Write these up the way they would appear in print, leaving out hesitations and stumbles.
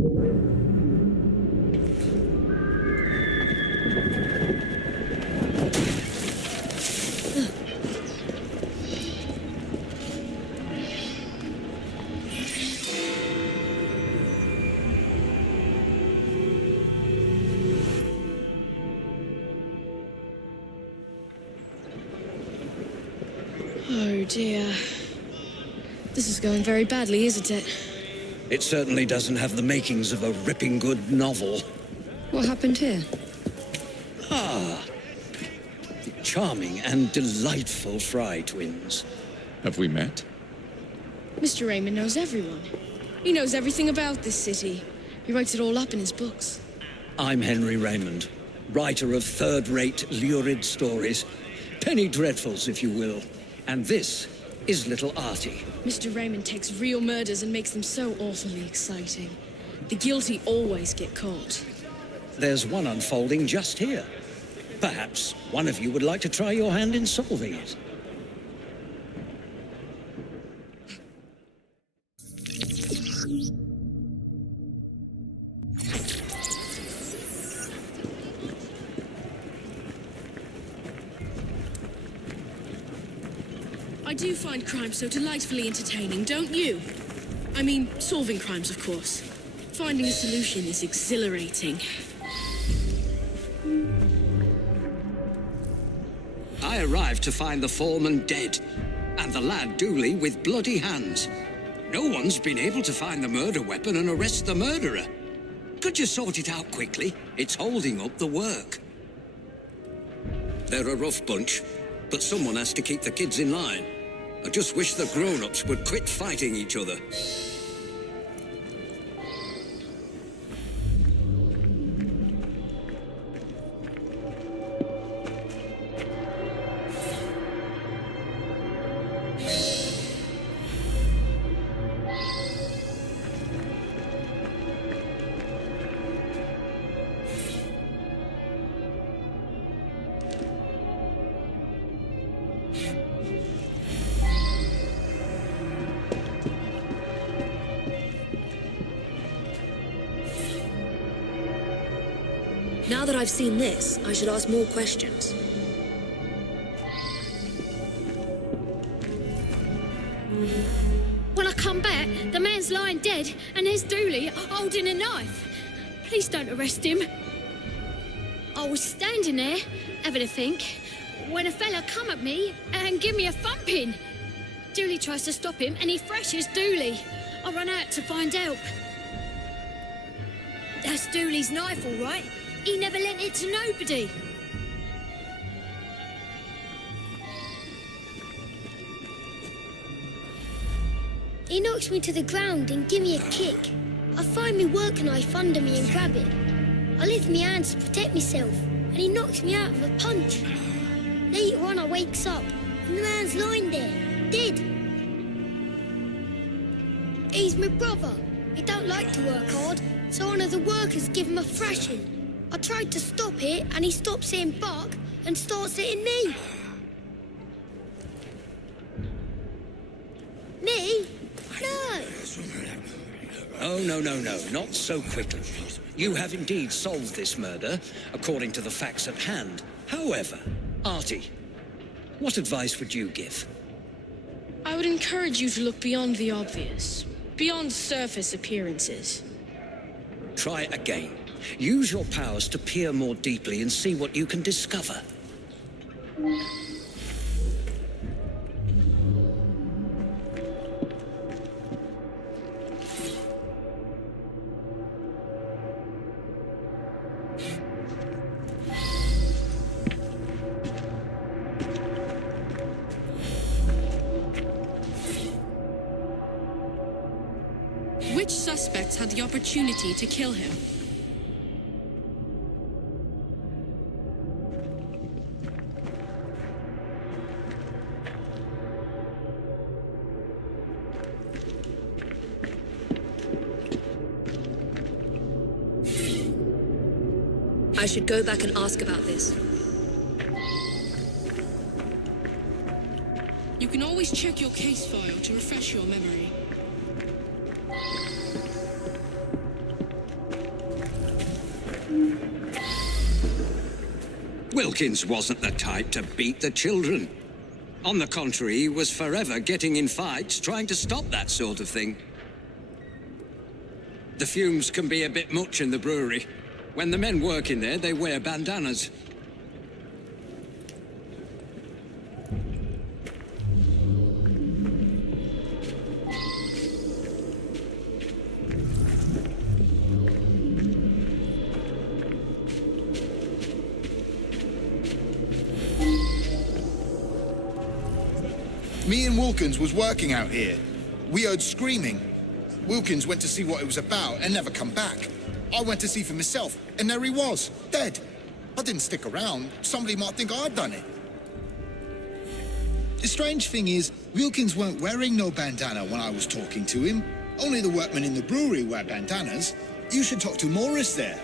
Oh dear. This is going very badly, isn't it? It certainly doesn't have the makings of a ripping good novel. What happened here? Ah, the charming and delightful Fry twins. Have we met? Mr. Raymond knows everyone. He knows everything about this city. He writes it all up in his books. I'm Henry Raymond, writer of third-rate, lurid stories. Penny dreadfuls, if you will. And this is little Artie. Mr. Raymond takes real murders and makes them so awfully exciting. The guilty always get caught. There's one unfolding just here. Perhaps one of you would like to try your hand in solving it. I do find crime so delightfully entertaining, don't you? I mean, solving crimes, of course. Finding a solution is exhilarating. I arrived to find the foreman dead, and the lad Dooley with bloody hands. No one's been able to find the murder weapon and arrest the murderer. Could you sort it out quickly? It's holding up the work. They're a rough bunch, but someone has to keep the kids in line. I just wish the grown-ups would quit fighting each other. Now that I've seen this, I should ask more questions. When I come back, the man's lying dead, and there's Dooley holding a knife. Please don't arrest him. I was standing there, having a think, when a fella come at me and give me a thumping. Dooley tries to stop him, and he thrashes Dooley. I run out to find help. That's Dooley's knife, all right. He never lent it to nobody. He knocks me to the ground and give me a kick. I find me work knife under me and grab it. I lift my hands to protect myself, and he knocks me out with a punch. Later on, I wakes up, and the man's lying there, dead. He's my brother. He don't like to work hard, so one of the workers give him a thrashing. I tried to stop it, and he stops saying bark and starts hitting me. Me? No. Oh, no, not so quickly. You have indeed solved this murder, according to the facts at hand. However, Artie, what advice would you give? I would encourage you to look beyond the obvious, beyond surface appearances. Try again. Use your powers to peer more deeply and see what you can discover. Which suspects had the opportunity to kill him? I should go back and ask about this. You can always check your case file to refresh your memory. Wilkins wasn't the type to beat the children. On the contrary, he was forever getting in fights, trying to stop that sort of thing. The fumes can be a bit much in the brewery. When the men work in there, they wear bandanas. Me and Wilkins was working out here. We heard screaming. Wilkins went to see what it was about and never come back. I went to see for myself, and there he was, dead. I didn't stick around. Somebody might think I'd done it. The strange thing is, Wilkins weren't wearing no bandana when I was talking to him. Only the workmen in the brewery wear bandanas. You should talk to Morris there.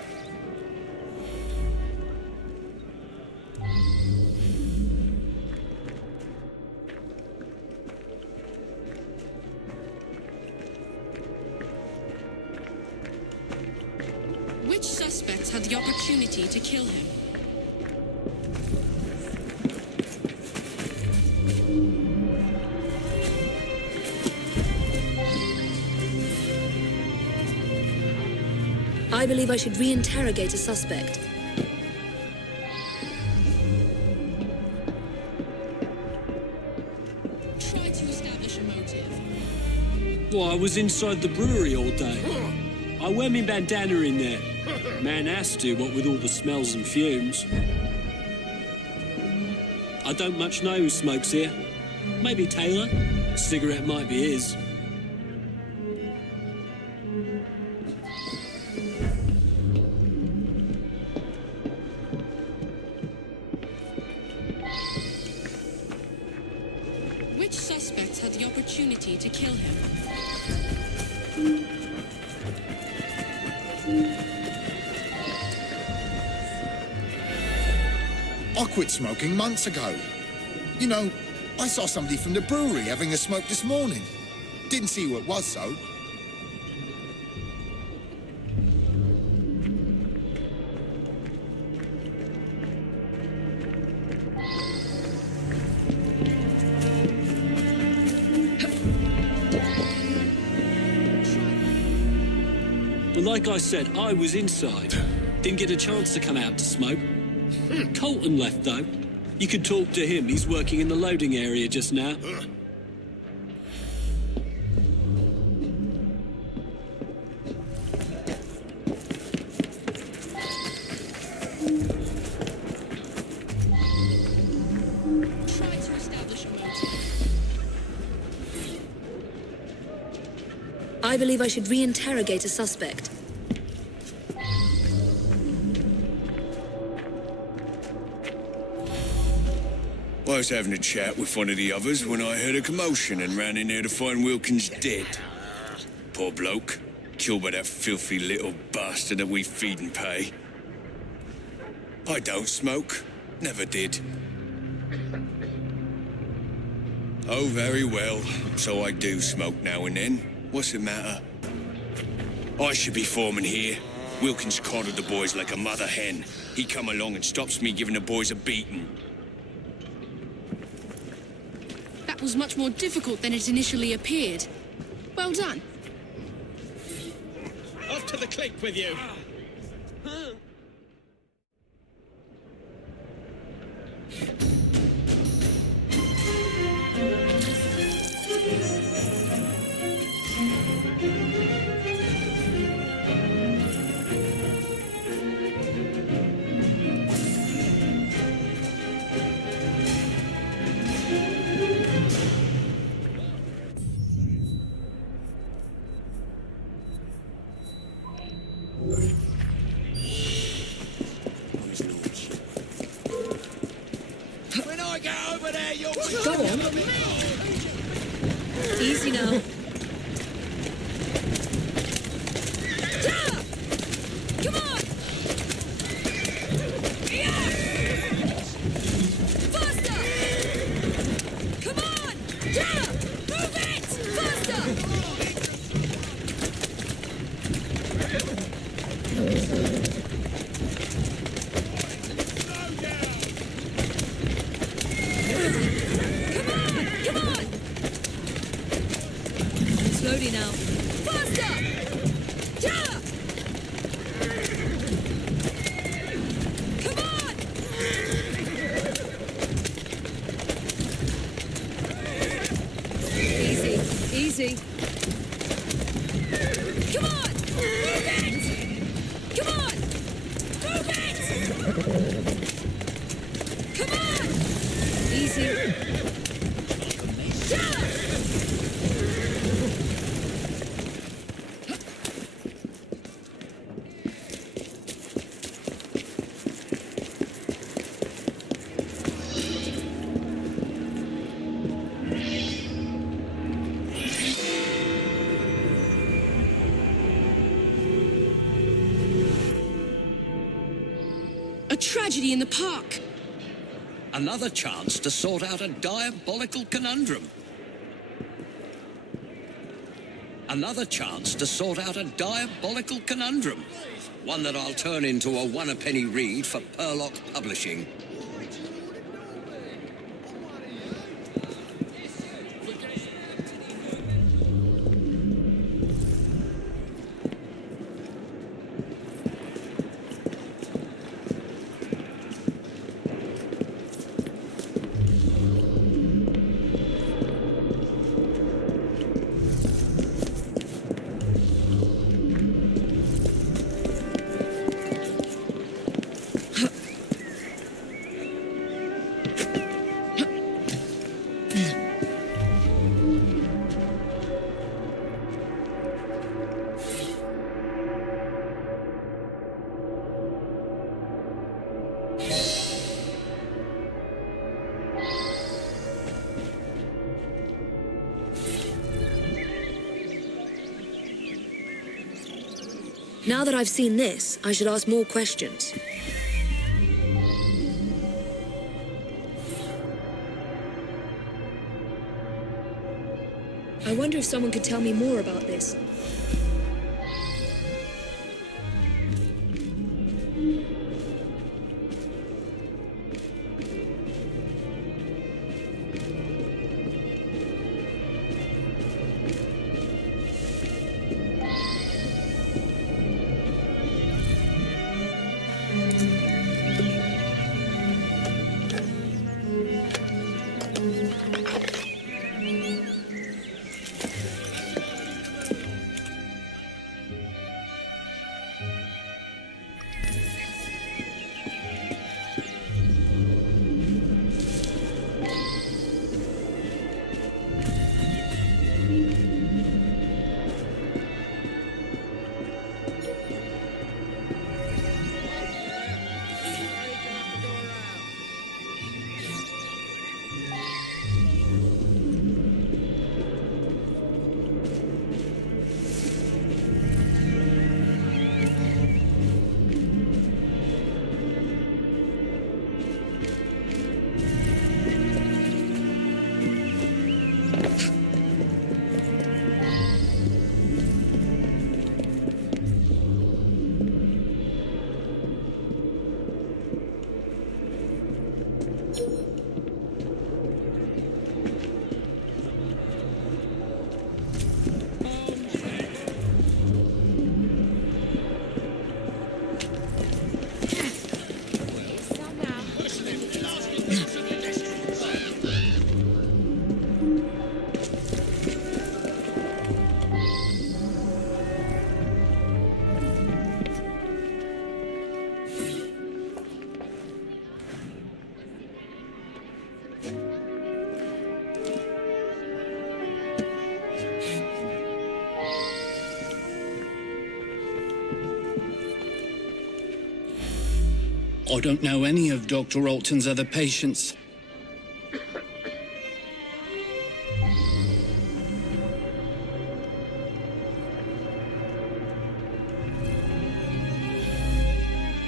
Which suspects had the opportunity to kill him? I believe I should re-interrogate a suspect. Try to establish a motive. Well, I was inside the brewery all day. I wear me bandana in there. Man has to, what with all the smells and fumes. I don't much know who smokes here. Maybe Taylor. A cigarette might be his. Which suspects had the opportunity to kill him? I quit smoking months ago. You know, I saw somebody from the brewery having a smoke this morning. Didn't see who it was, though. But like I said, I was inside. Didn't get a chance to come out to smoke. Colton left, though. You could talk to him. He's working in the loading area just now. Try to establish a motive. I believe I should re-interrogate a suspect. I was having a chat with one of the others when I heard a commotion and ran in there to find Wilkins dead. Poor bloke. Killed by that filthy little bastard that we feed and pay. I don't smoke. Never did. Oh, very well. So I do smoke now and then. What's the matter? I should be foreman here. Wilkins coddled the boys like a mother hen. He come along and stops me giving the boys a beating. That was much more difficult than it initially appeared. Well done. Off to the click with you. When I get over there, you'll be... Go on. Easy now. Come on! Yeah! Faster! Come on! Yeah! Move it! Faster! Slow down! A tragedy in the park. Another chance to sort out a diabolical conundrum. Another chance to sort out a diabolical conundrum. One that I'll turn into a one-a-penny read for Purlock Publishing. Now that I've seen this, I should ask more questions. I wonder if someone could tell me more about this. I don't know any of Dr. Alton's other patients.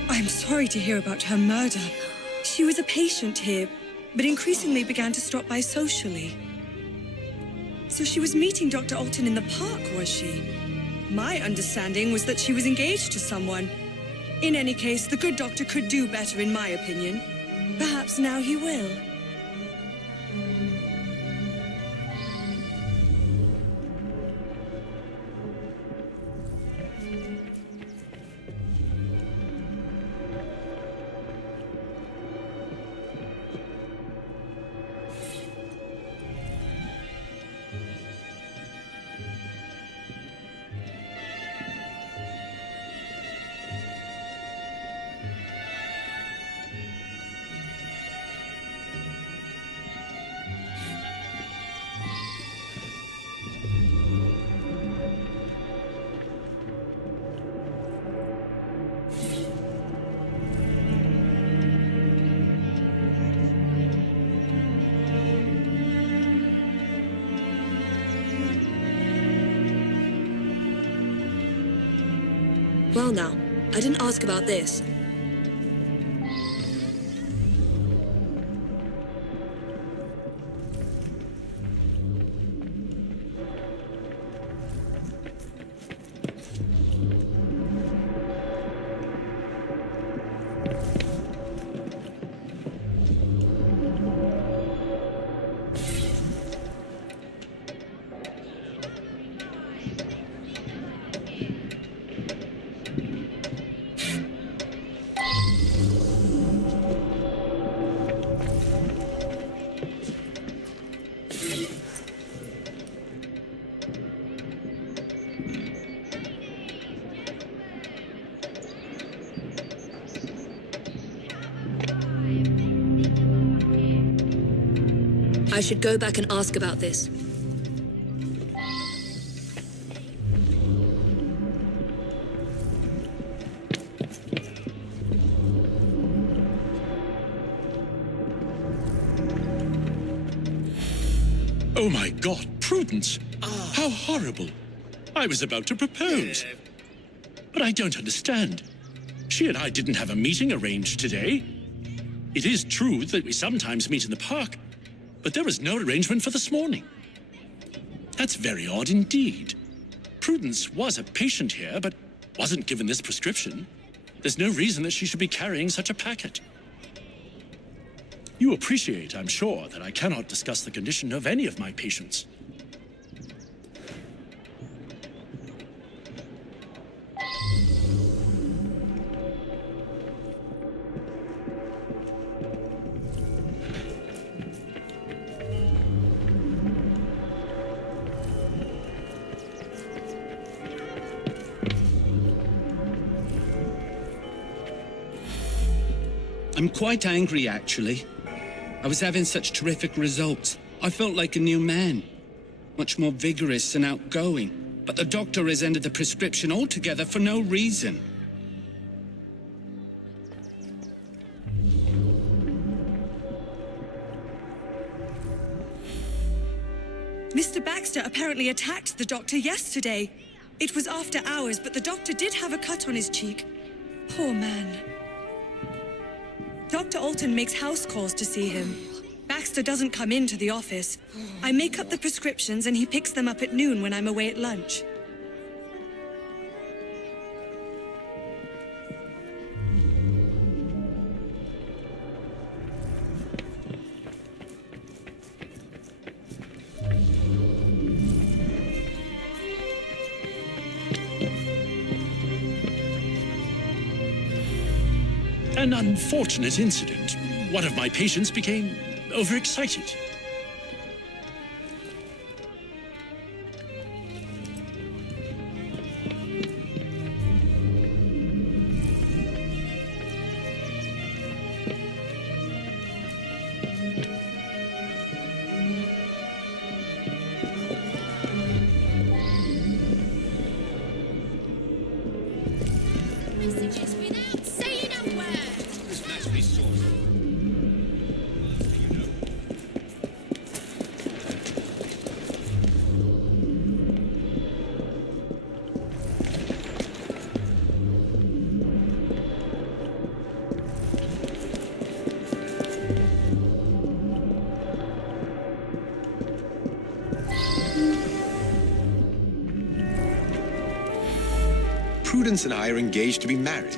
I'm sorry to hear about her murder. She was a patient here, but increasingly began to stop by socially. So she was meeting Dr. Alton in the park, was she? My understanding was that she was engaged to someone. In any case, the good doctor could do better, in my opinion. Perhaps now he will. Well now, I didn't ask about this. I should go back and ask about this. Oh my God, Prudence! How horrible! I was about to propose. But I don't understand. She and I didn't have a meeting arranged today. It is true that we sometimes meet in the park, but there was no arrangement for this morning. That's very odd indeed. Prudence was a patient here, but wasn't given this prescription. There's no reason that she should be carrying such a packet. You appreciate, I'm sure, that I cannot discuss the condition of any of my patients. I'm quite angry, actually. I was having such terrific results. I felt like a new man. Much more vigorous and outgoing. But the doctor has ended the prescription altogether for no reason. Mr. Baxter apparently attacked the doctor yesterday. It was after hours, but the doctor did have a cut on his cheek. Poor man. Dr. Alton makes house calls to see him. Baxter doesn't come into the office. I make up the prescriptions and he picks them up at noon when I'm away at lunch. An unfortunate incident. One of my patients became overexcited. Messages without saying a word. This must be sorted. Prudence and I are engaged to be married.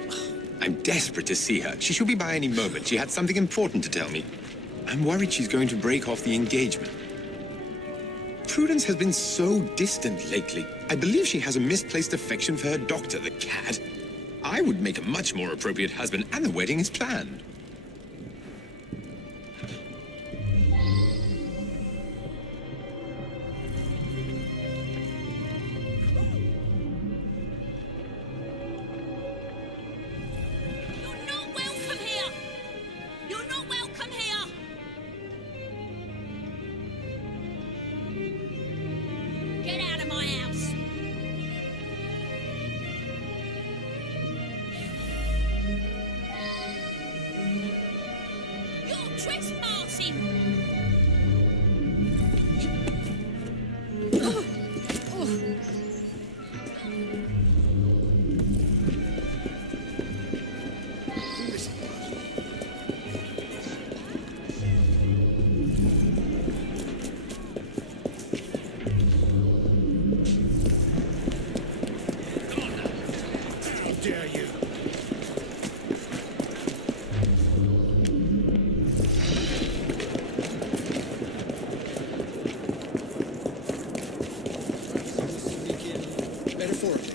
I'm desperate to see her. She should be by any moment. She had something important to tell me. I'm worried she's going to break off the engagement. Prudence has been so distant lately. I believe she has a misplaced affection for her doctor, the cad. I would make a much more appropriate husband, and the wedding is planned. You're not welcome here. You're not welcome here. Get out of my house. You're trespassing. How dare you? Metaphorically.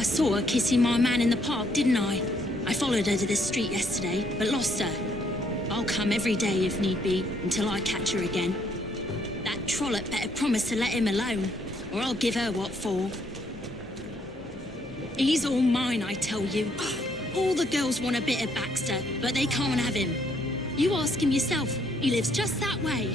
I saw her kissing my man in the park, didn't I? I followed her to the street yesterday, but lost her. I'll come every day if need be, until I catch her again. That trollop better promise to let him alone, or I'll give her what for. He's all mine, I tell you. All the girls want a bit of Baxter, but they can't have him. You ask him yourself, he lives just that way.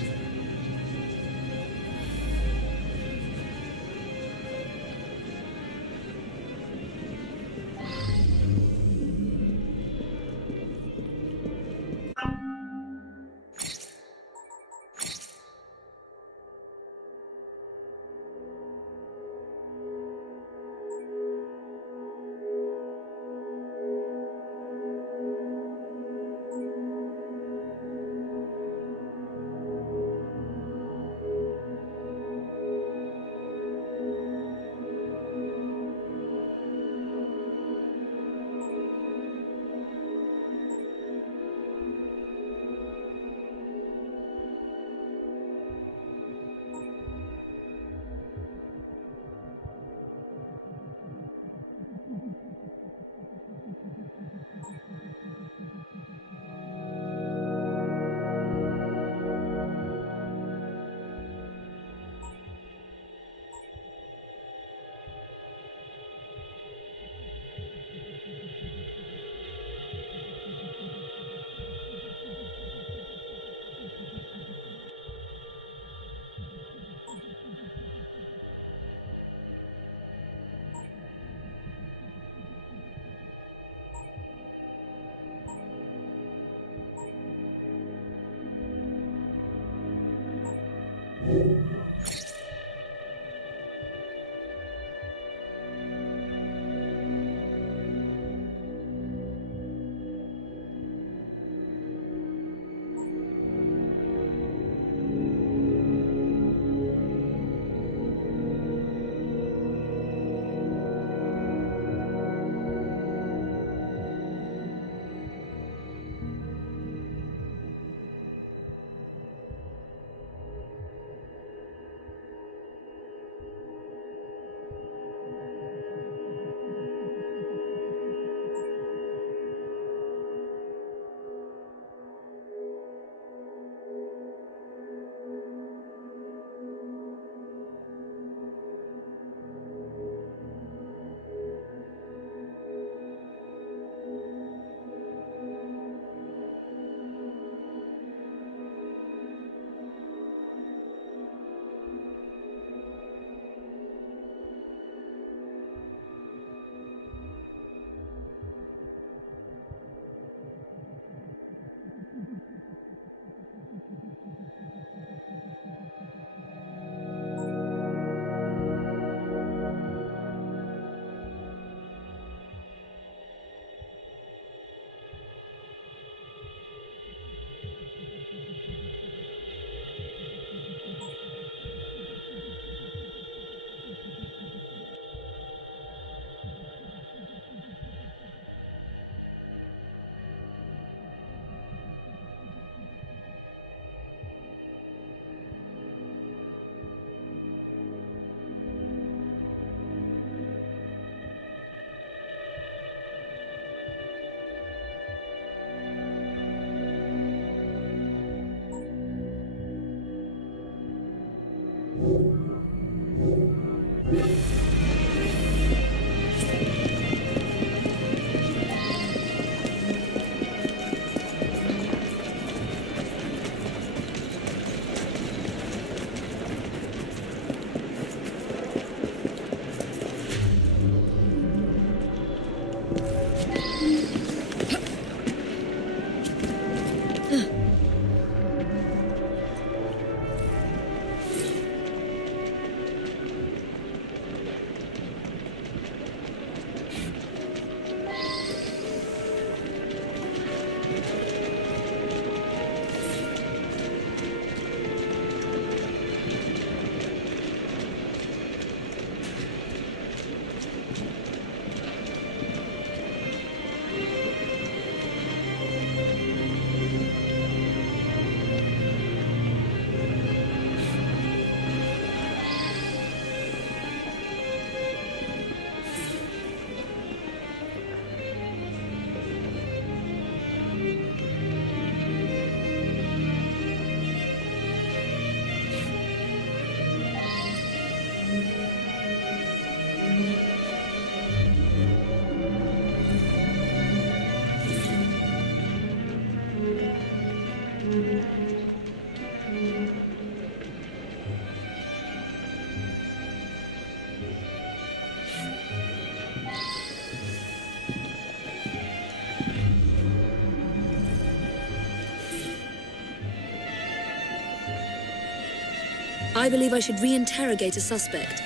I believe I should re-interrogate a suspect.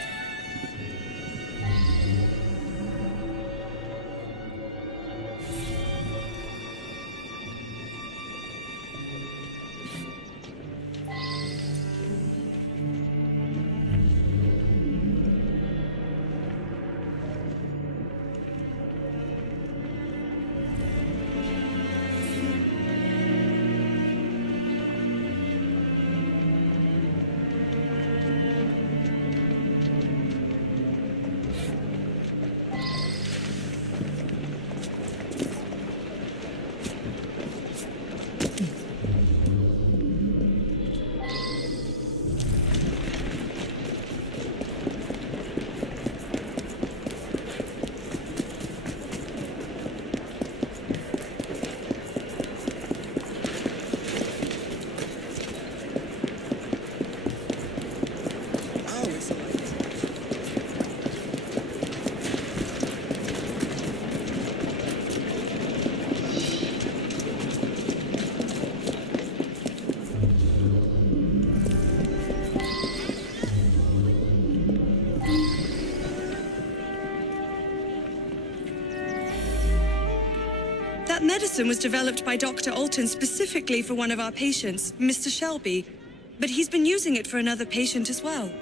That medicine was developed by Dr. Alton specifically for one of our patients, Mr. Shelby. But he's been using it for another patient as well.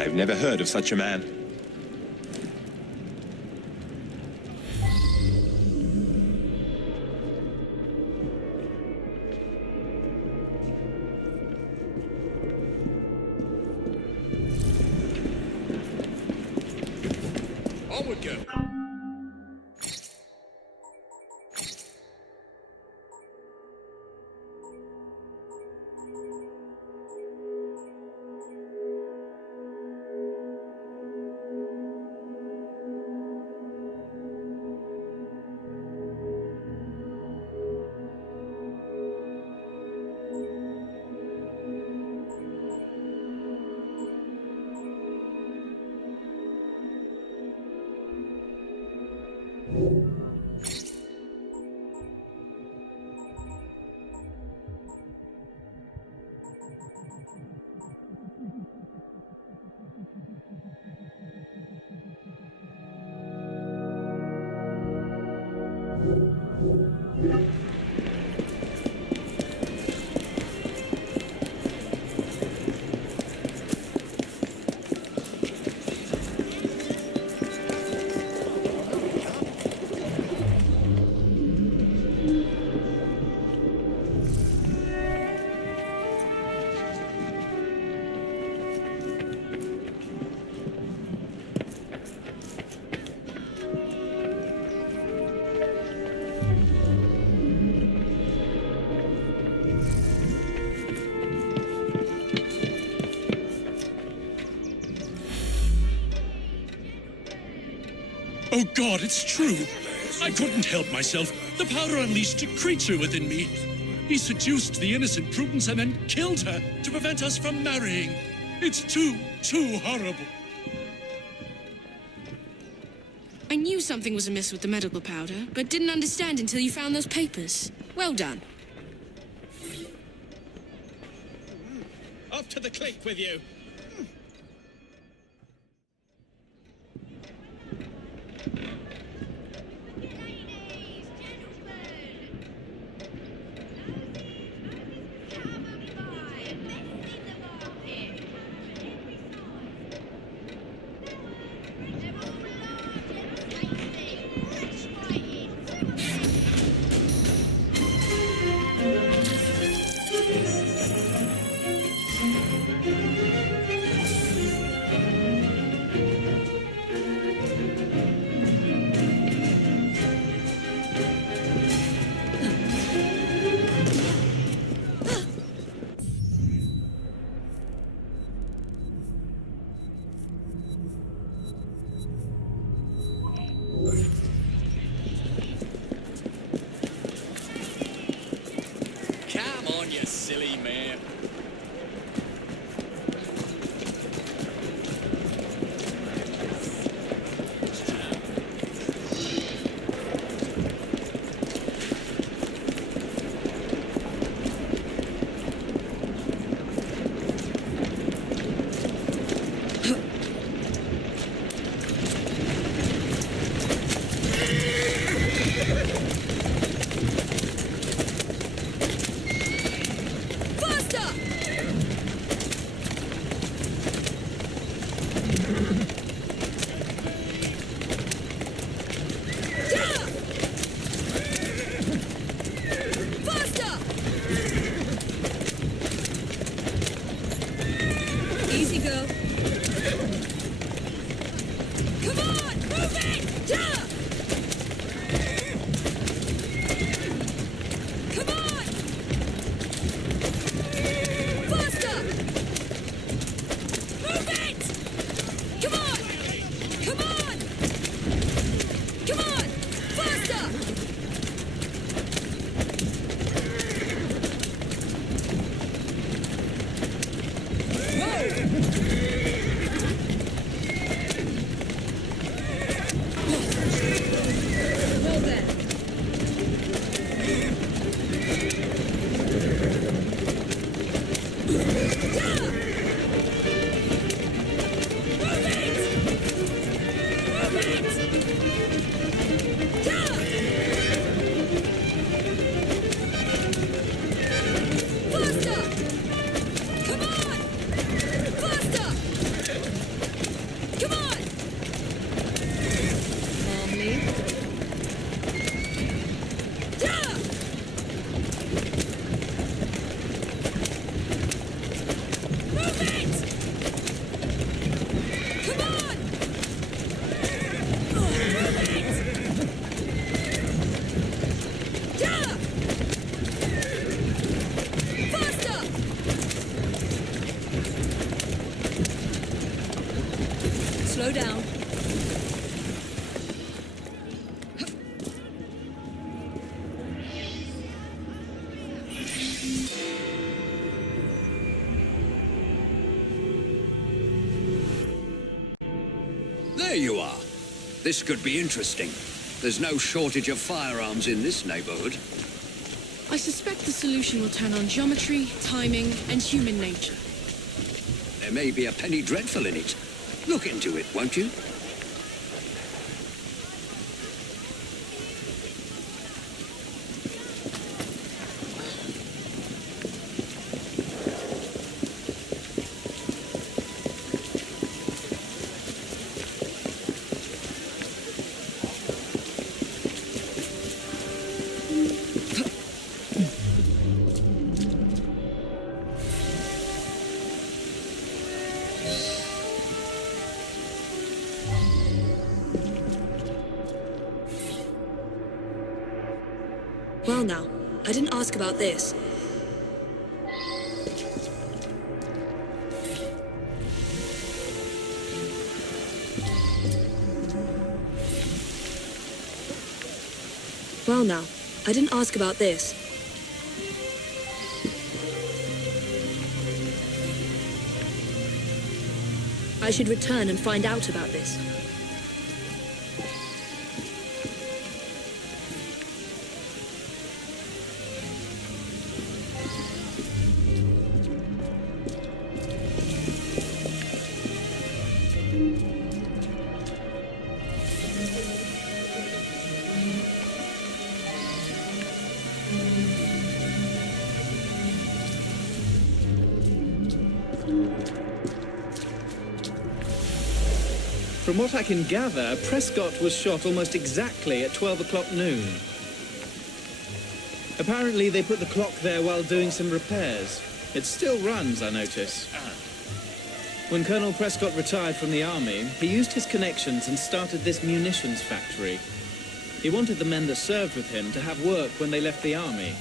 I've never heard of such a man. Onward, go. Oh God, it's true. I couldn't help myself. The powder unleashed a creature within me. He seduced the innocent Prudence and then killed her to prevent us from marrying. It's too horrible. I knew something was amiss with the medical powder, but didn't understand until you found those papers. Well done. Up to the click with you. Come on, you silly mare. Easy, girl. Come on, move it! Yeah! Come on! Faster! Move it! Come on! Come on! Come on! Faster! Well then. Slow down. There you are. This could be interesting. There's no shortage of firearms in this neighborhood. I suspect the solution will turn on geometry, timing, and human nature. There may be a penny dreadful in it. Look into it, won't you? Well now, I didn't ask about this. Well now, I didn't ask about this. I should return and find out about this. From what I can gather, Prescott was shot almost exactly at 12 o'clock noon. Apparently, they put the clock there while doing some repairs. It still runs, I notice. When Colonel Prescott retired from the army, he used his connections and started this munitions factory. He wanted the men that served with him to have work when they left the army.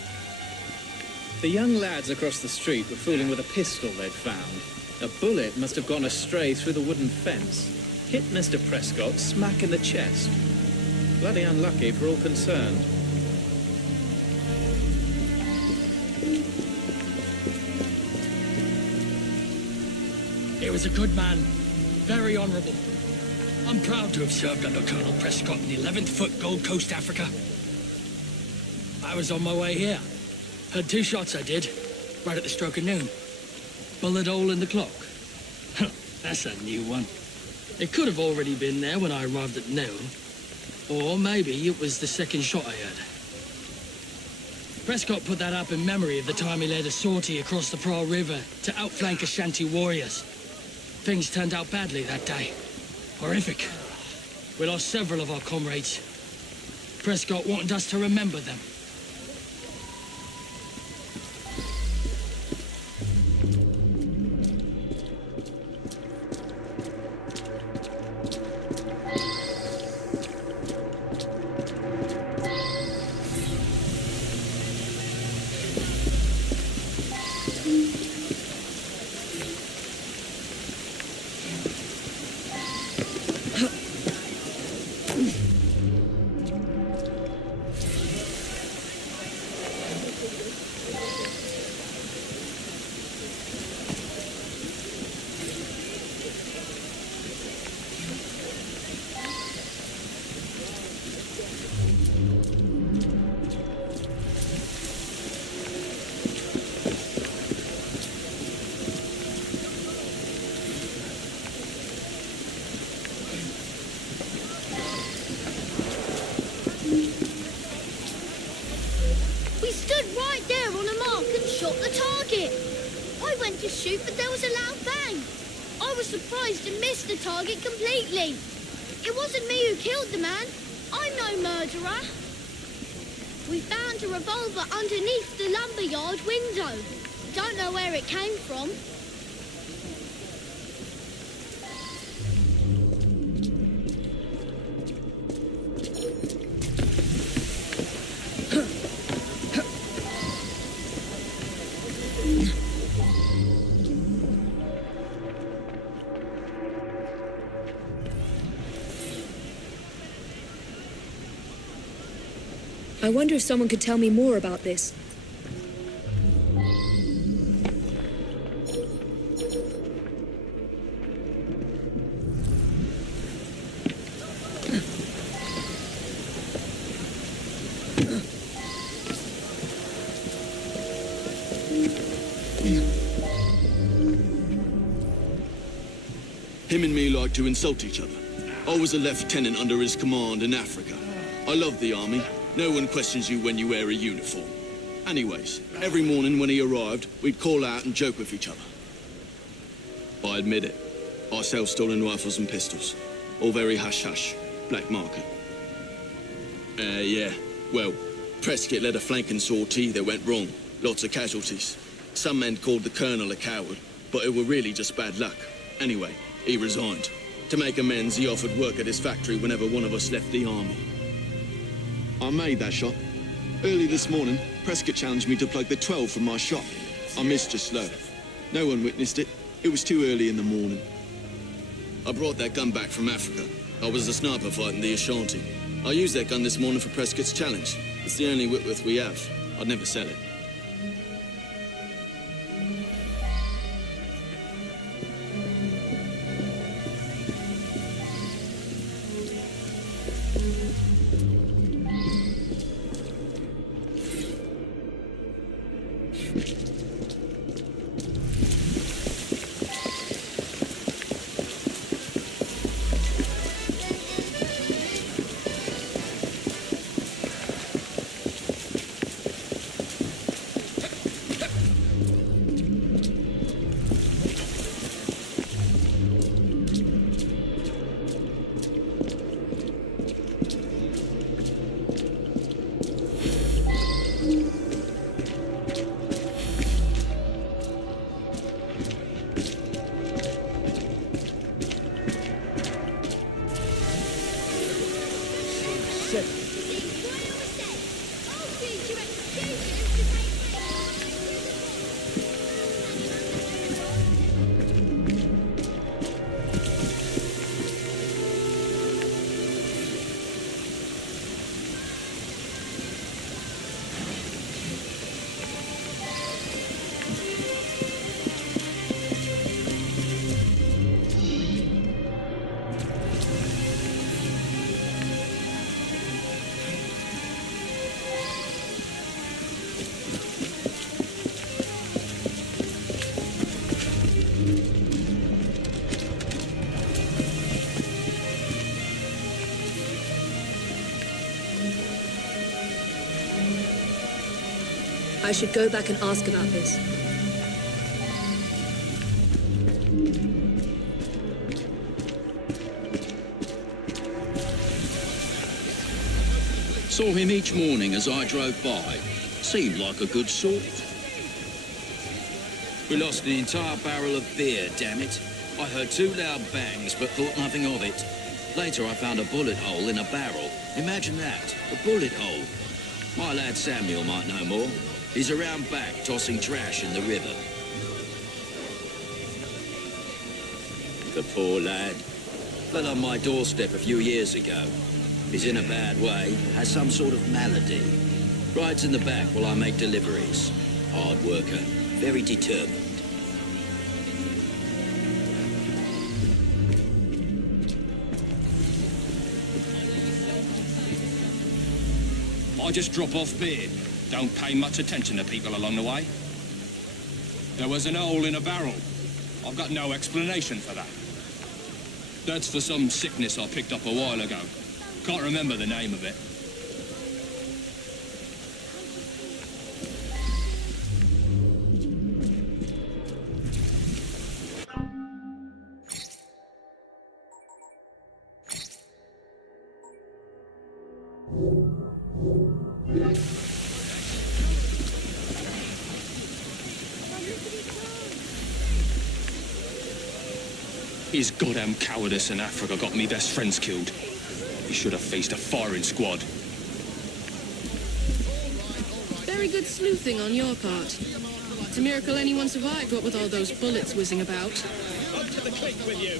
The young lads across the street were fooling with a pistol they'd found. A bullet must have gone astray through the wooden fence. Hit Mr. Prescott smack in the chest. Bloody unlucky for all concerned. He was a good man, very honourable. I'm proud to have served under Colonel Prescott in the 11th Foot Gold Coast, Africa. I was on my way here. Heard 2 shots I did, right at the stroke of noon. Bullet hole in the clock. That's a new one. It could have already been there when I arrived at noon. Or maybe it was the second shot I heard. Prescott put that up in memory of the time he led a sortie across the Pearl River to outflank Ashanti warriors. Things turned out badly that day. Horrific. We lost several of our comrades. Prescott wanted us to remember them. Shoot, but there was a loud bang. I was surprised and missed the target completely. It wasn't me who killed the man. I'm no murderer. We found a revolver underneath the lumberyard window. Don't know where it came from. I wonder if someone could tell me more about this. Him and me like to insult each other. I was a lieutenant under his command in Africa. I love the army. No one questions you when you wear a uniform. Anyways, every morning when he arrived, we'd call out and joke with each other. I admit it. I sell stolen rifles and pistols. All very hush-hush. Black market. Yeah. Well, Prescott led a flanking sortie that went wrong. Lots of casualties. Some men called the colonel a coward, but it were really just bad luck. Anyway, he resigned. To make amends, he offered work at his factory whenever one of us left the army. I made that shot. Early this morning, Prescott challenged me to plug the 12 from my shop. I missed just slow. No one witnessed it. It was too early in the morning. I brought that gun back from Africa. I was a sniper fighting the Ashanti. I used that gun this morning for Prescott's challenge. It's the only Whitworth we have. I'd never sell it. I should go back and ask about this. Saw him each morning as I drove by. Seemed like a good sort. We lost an entire barrel of beer, damn it. I heard 2 loud bangs, but thought nothing of it. Later, I found a bullet hole in a barrel. Imagine that, a bullet hole. My lad Samuel might know more. He's around back, tossing trash in the river. The poor lad. Fell on my doorstep a few years ago. He's in a bad way, has some sort of malady. Rides in the back while I make deliveries. Hard worker, very determined. I just drop off beer. Don't pay much attention to people along the way. There was an hole in a barrel. I've got no explanation for that. That's for some sickness I picked up a while ago. Can't remember the name of it. His goddamn cowardice in Africa got me best friends killed. He should have faced a firing squad. Very good sleuthing on your part. It's a miracle anyone survived, what with all those bullets whizzing about. Up to the click with you.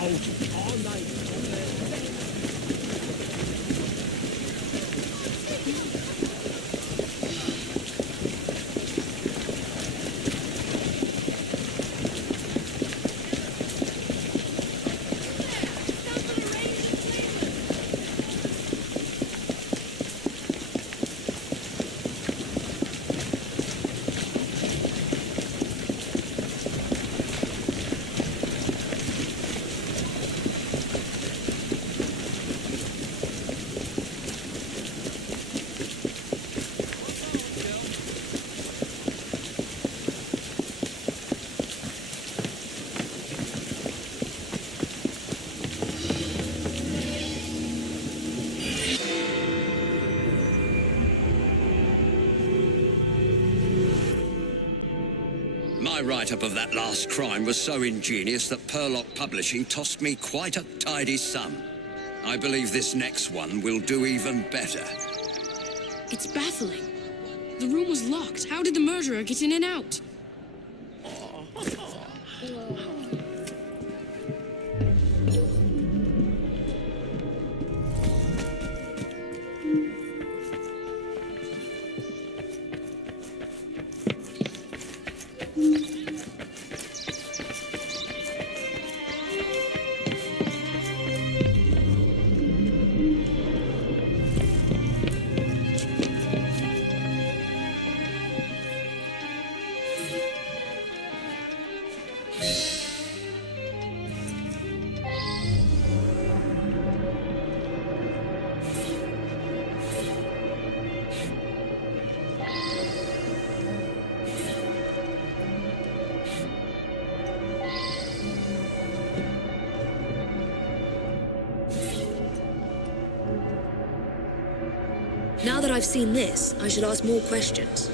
all night. My write-up of that last crime was so ingenious that Purlock Publishing tossed me quite a tidy sum. I believe this next one will do even better. It's baffling. The room was locked. How did the murderer get in and out? Now that I've seen this, I should ask more questions.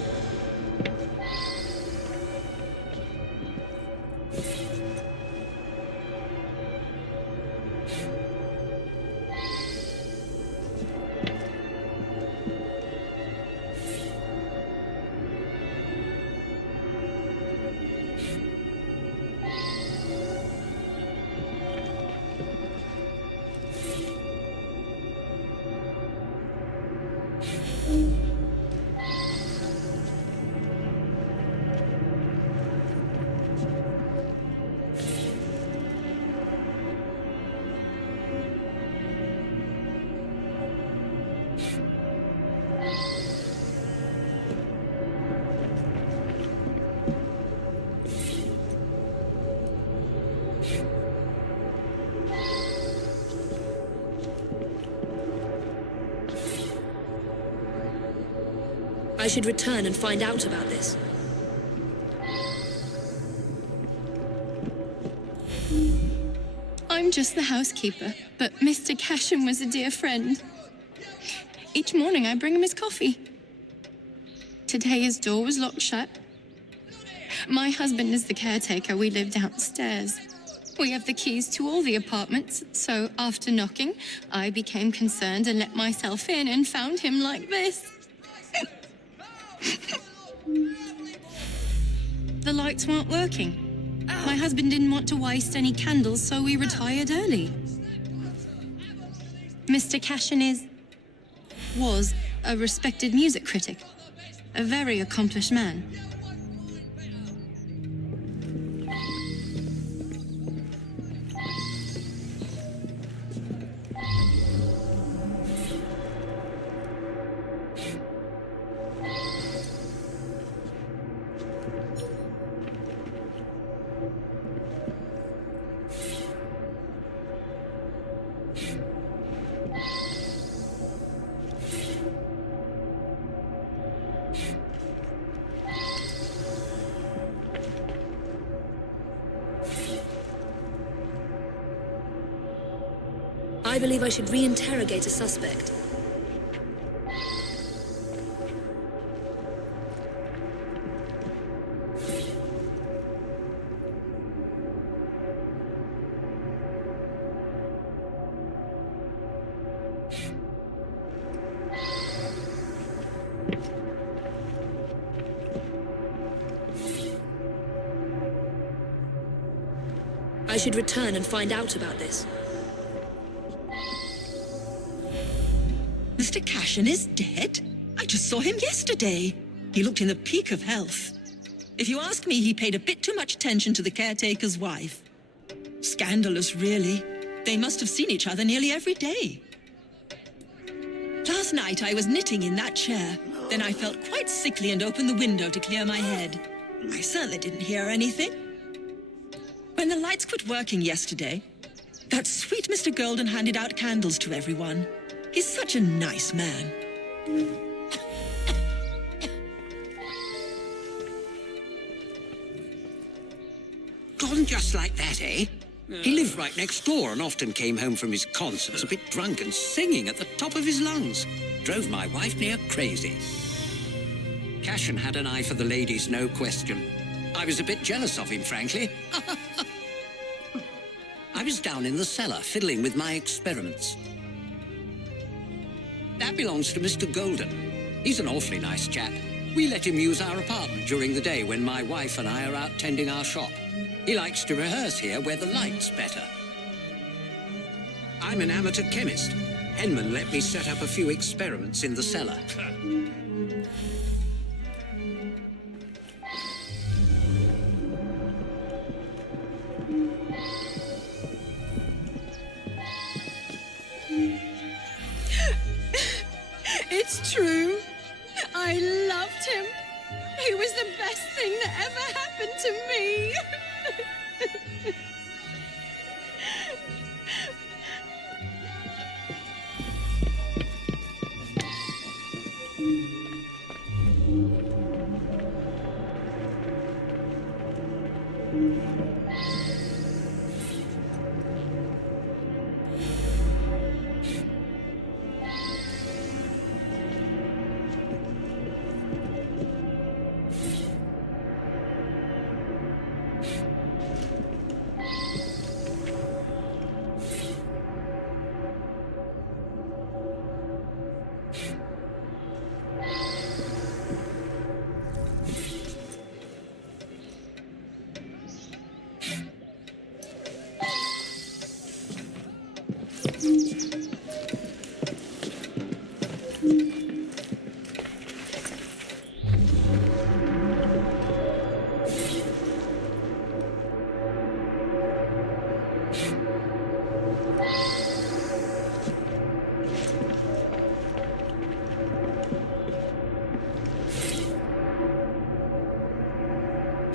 I should return and find out about this. I'm just the housekeeper, but Mr. Cashin was a dear friend. Each morning I bring him his coffee. Today his door was locked shut. My husband is the caretaker. We live downstairs. We have the keys to all the apartments, so after knocking, I became concerned and let myself in and found him like this. The lights weren't working. My husband didn't want to waste any candles, so we retired early. Mr. Cashin was a respected music critic, a very accomplished man. I believe I should re-interrogate a suspect. I I should return and find out about this. Mr. Cashin is dead? I just saw him yesterday. He looked in the peak of health. If you ask me, he paid a bit too much attention to the caretaker's wife. Scandalous, really. They must have seen each other nearly every day. Last night I was knitting in that chair. Then I felt quite sickly and opened the window to clear my head. I certainly didn't hear anything. When the lights quit working yesterday, that sweet Mr. Golden handed out candles to everyone. He's such a nice man. Gone just like that, eh? He lived right next door and often came home from his concerts a bit drunk and singing at the top of his lungs. Drove my wife near crazy. Cashin had an eye for the ladies, no question. I was a bit jealous of him, frankly. I was down in the cellar, fiddling with my experiments. That belongs to Mr. Golden. He's an awfully nice chap. We let him use our apartment during the day when my wife and I are out tending our shop. He likes to rehearse here where the light's better. I'm an amateur chemist. Henman let me set up a few experiments in the cellar. It's true. I loved him. He was the best thing that ever happened to me.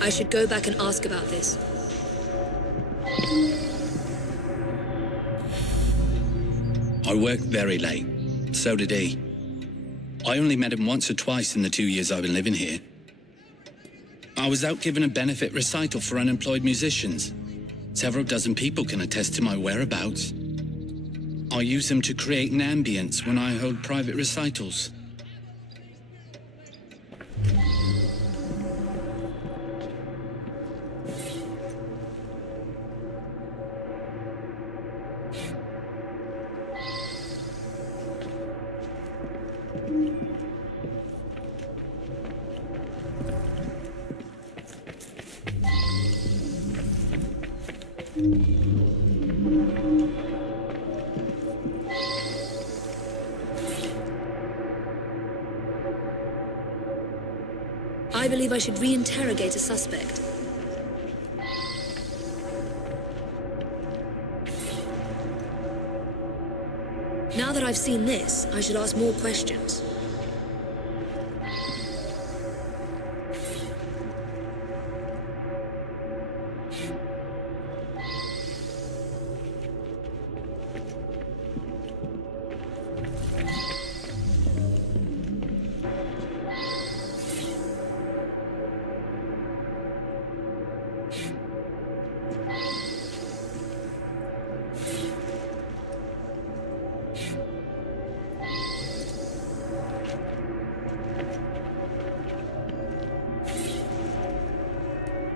I should go back and ask about this. I worked very late. So did he. I only met him once or twice in the 2 years I've been living here. I was out giving a benefit recital for unemployed musicians. Several dozen people can attest to my whereabouts. I use them to create an ambience when I hold private recitals. I believe I should re-interrogate a suspect. Now that I've seen this, I should ask more questions.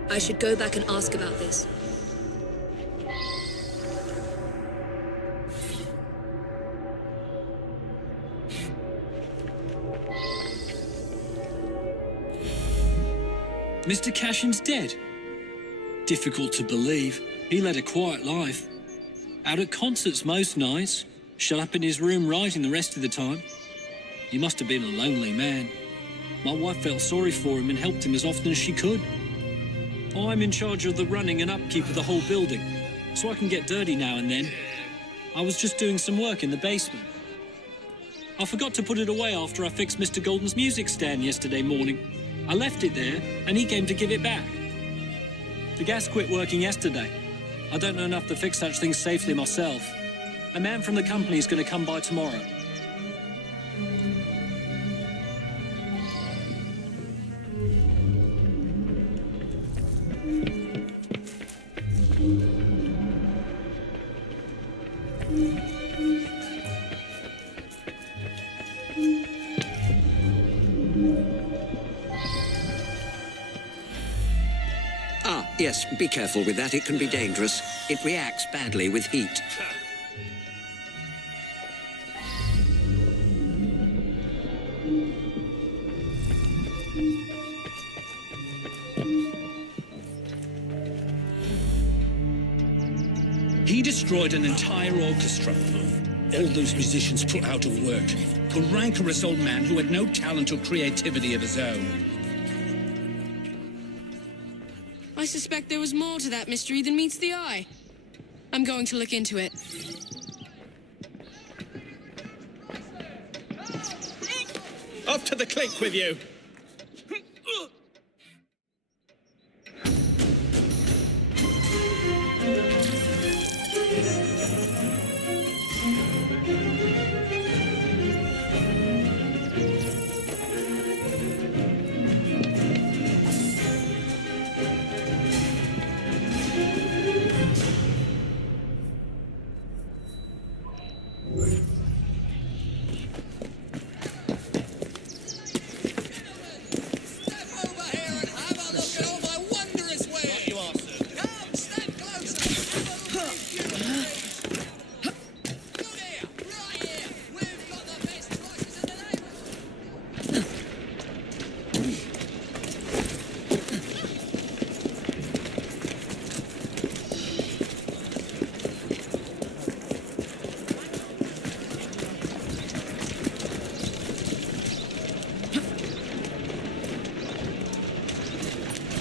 I should go back and ask about this. Mr. Cashin's dead. Difficult to believe. He led a quiet life. Out at concerts most nights, shut up in his room writing the rest of the time. He must have been a lonely man. My wife felt sorry for him and helped him as often as she could. I'm in charge of the running and upkeep of the whole building, so I can get dirty now and then. I was just doing some work in the basement. I forgot to put it away after I fixed Mr. Golden's music stand yesterday morning. I left it there, and he came to give it back. The gas quit working yesterday. I don't know enough to fix such things safely myself. A man from the company is going to come by tomorrow. Yes, be careful with that. It can be dangerous. It reacts badly with heat. He destroyed an entire orchestra. All those musicians put out of work. A rancorous old man who had no talent or creativity of his own. I suspect there was more to that mystery than meets the eye. I'm going to look into it. Off to the clink with you!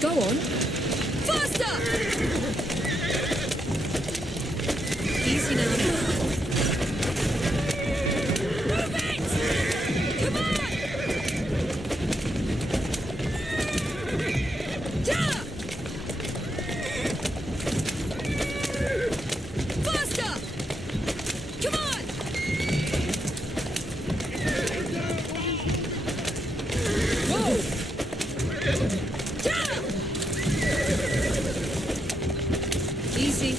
Go on. Faster! Easy now. Move it! Come on! Yeah! Faster! Come on! Whoa! Yeah! Easy.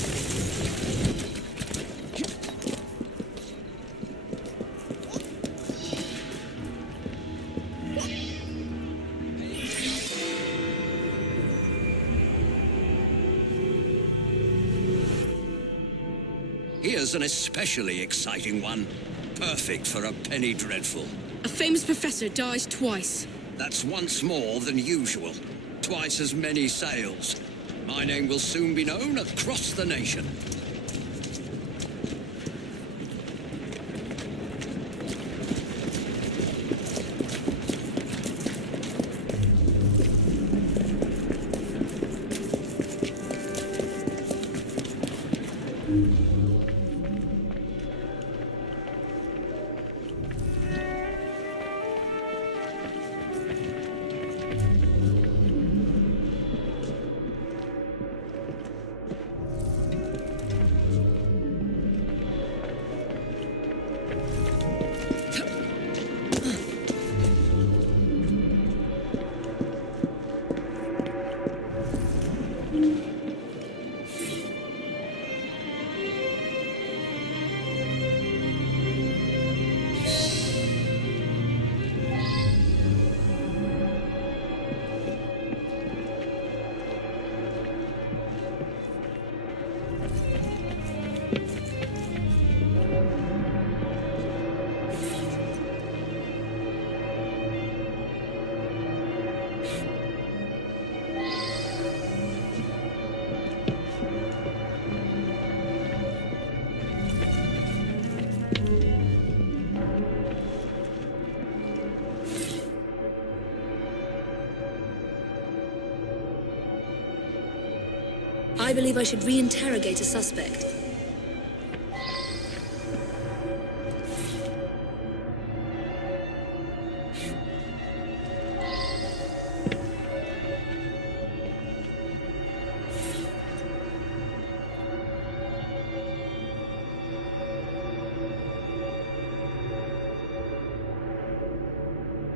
Here's an especially exciting one. Perfect for a penny dreadful. A famous professor dies twice. That's once more than usual. Twice as many sales. My name will soon be known across the nation. I believe I should re-interrogate a suspect.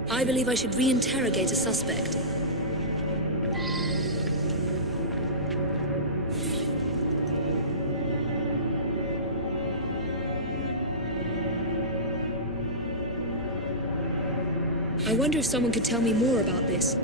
I believe I should re-interrogate a suspect. I wonder if someone could tell me more about this.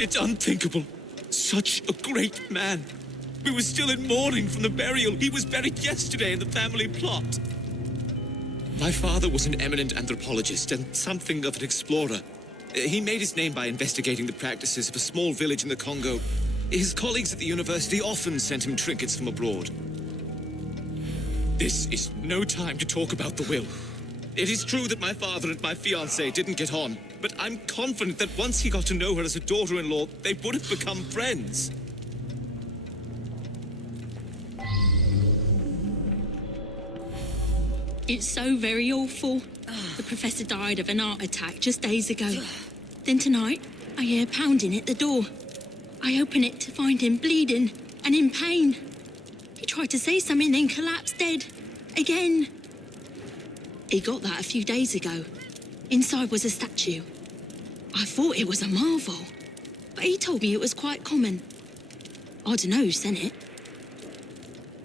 It's unthinkable. Such a great man. We were still in mourning from the burial. He was buried yesterday in the family plot. My father was an eminent anthropologist and something of an explorer. He made his name by investigating the practices of a small village in the Congo. His colleagues at the university often sent him trinkets from abroad. This is no time to talk about the will. It is true that my father and my fiancée didn't get on, but I'm confident that once he got to know her as a daughter-in-law, they would have become friends. It's so very awful. The professor died of an heart attack just days ago. Then tonight, I hear pounding at the door. I open it to find him bleeding and in pain. He tried to say something, then collapsed dead. Again. He got that a few days ago. Inside was a statue. I thought it was a marvel, but he told me it was quite common. I don't know who sent it.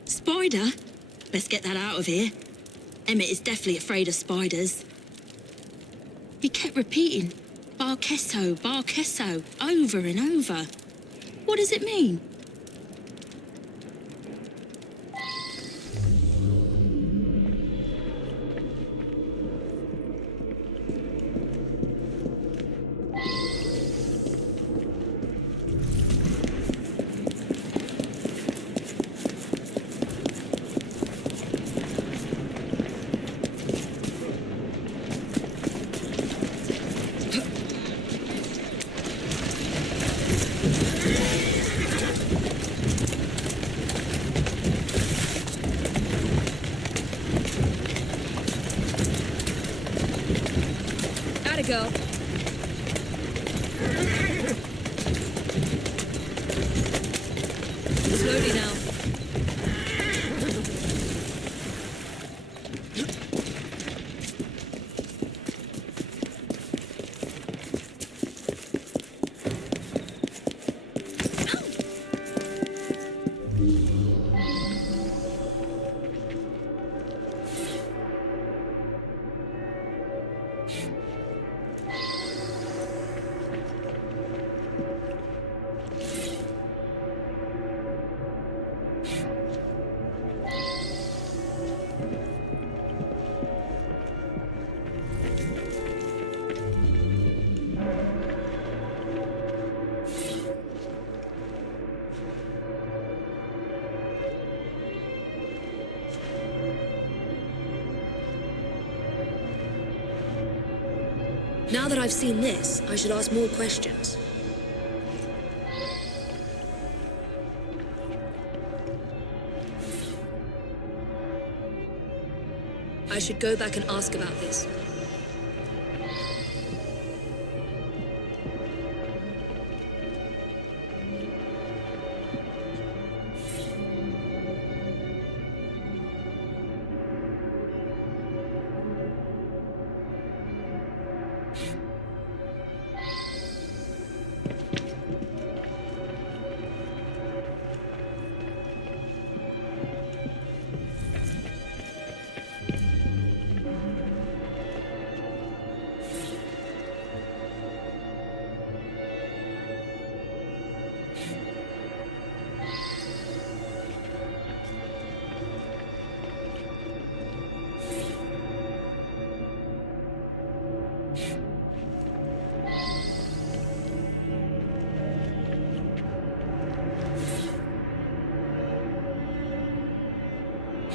Spider? Let's get that out of here. Emmett is definitely afraid of spiders. He kept repeating, Barkesso, Barkesso, over and over. What does it mean? Go. Slowly now. Now that I've seen this, I should ask more questions. I should go back and ask about this.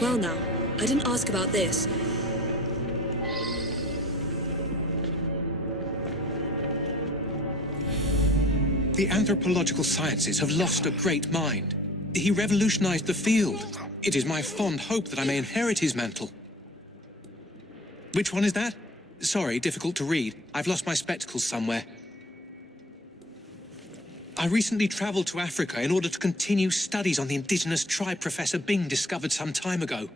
well now. I didn't ask about this. The anthropological sciences have lost a great mind. He revolutionized the field. It is my fond hope that I may inherit his mantle. Which one is that? Sorry, difficult to read. I've lost my spectacles somewhere. I recently traveled to Africa in order to continue studies on the indigenous tribe Professor Bing discovered some time ago.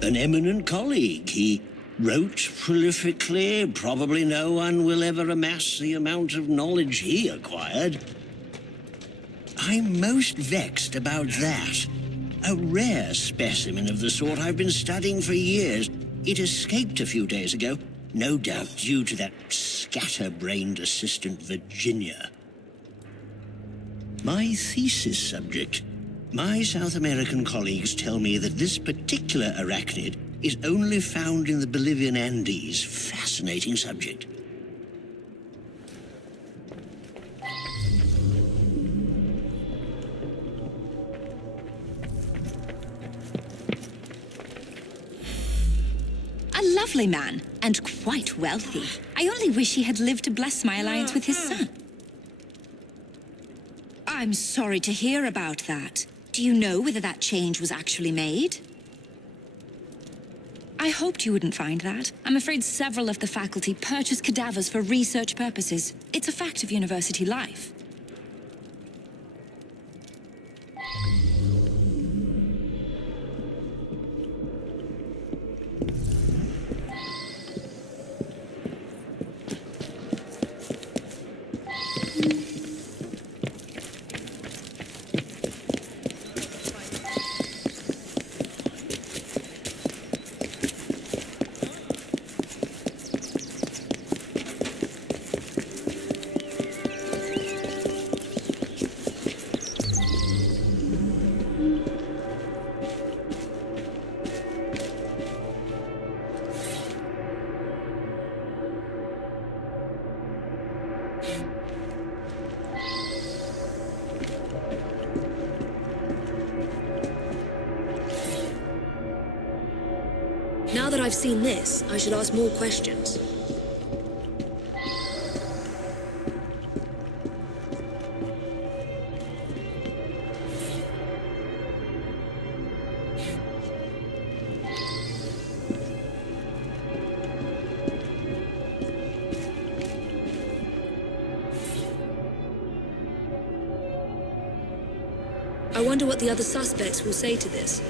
An eminent colleague. He wrote prolifically. Probably no one will ever amass the amount of knowledge he acquired. I'm most vexed about that. A rare specimen of the sort I've been studying for years. It escaped a few days ago, no doubt due to that scatterbrained assistant Virginia. My thesis subject. My South American colleagues tell me that this particular arachnid is only found in the Bolivian Andes. Fascinating subject. A lovely man, and quite wealthy. I only wish he had lived to bless my alliance with his son. I'm sorry to hear about that. Do you know whether that change was actually made? I hoped you wouldn't find that. I'm afraid several of the faculty purchase cadavers for research purposes. It's a fact of university life. Now that I've seen this, I should ask more questions. I wonder what the other suspects will say to this.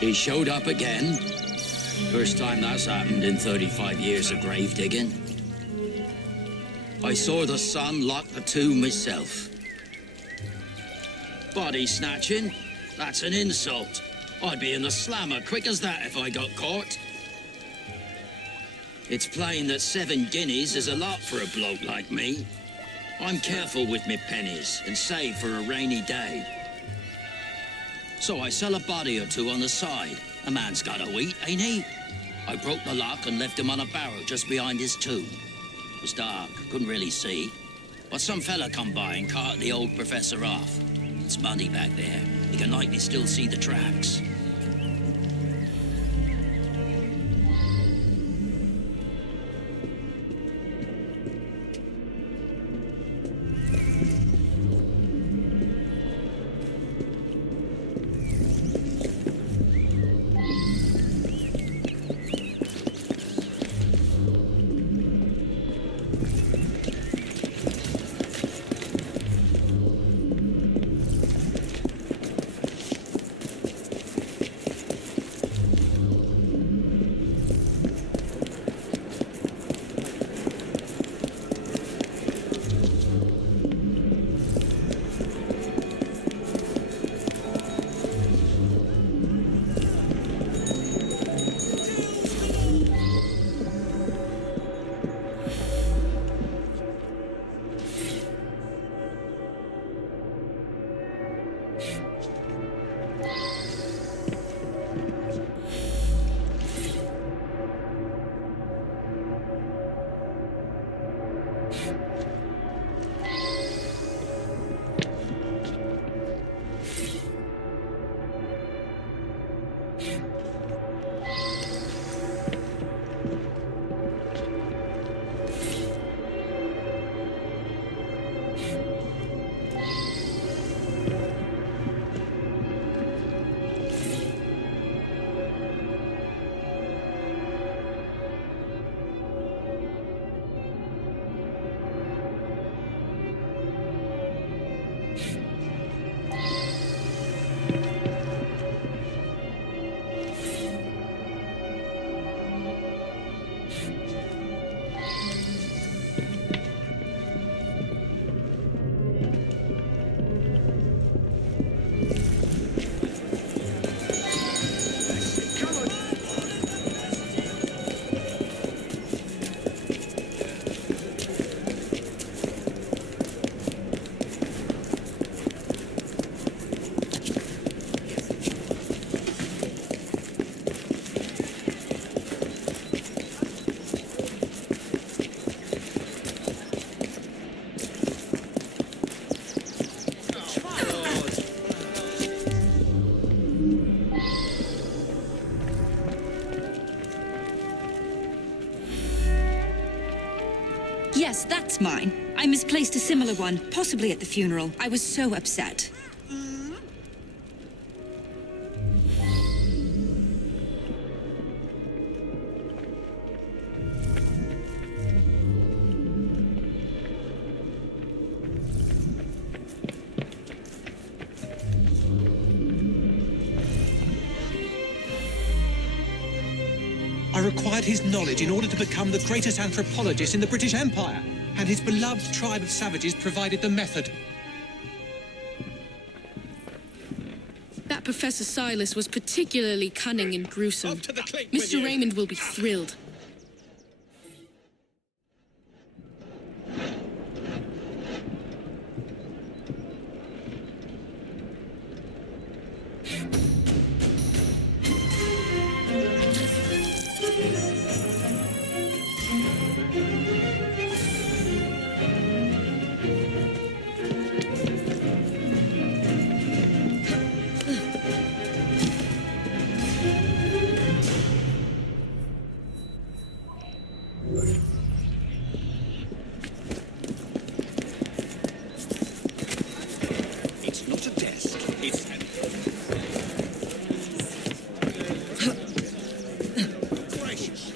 He showed up again. First time that's happened in 35 years of grave digging. I saw the son lock the tomb myself. Body snatching? That's an insult. I'd be in the slammer quick as that if I got caught. It's plain that 7 guineas is a lot for a bloke like me. I'm careful with me pennies and save for a rainy day. So I sell a body or two on the side. A man's got to eat, ain't he? I broke the lock and left him on a barrel just behind his tomb. It was dark, couldn't really see. But some fella come by and carted the old professor off. It's muddy back there. You can likely still see the tracks. It's mine. I misplaced a similar one, possibly at the funeral. I was so upset. I required his knowledge in order to become the greatest anthropologist in the British Empire, and his beloved tribe of savages provided the method. That Professor Silas was particularly cunning and gruesome. Mr. Raymond will be thrilled. It's not a desk, it's an... Gracious.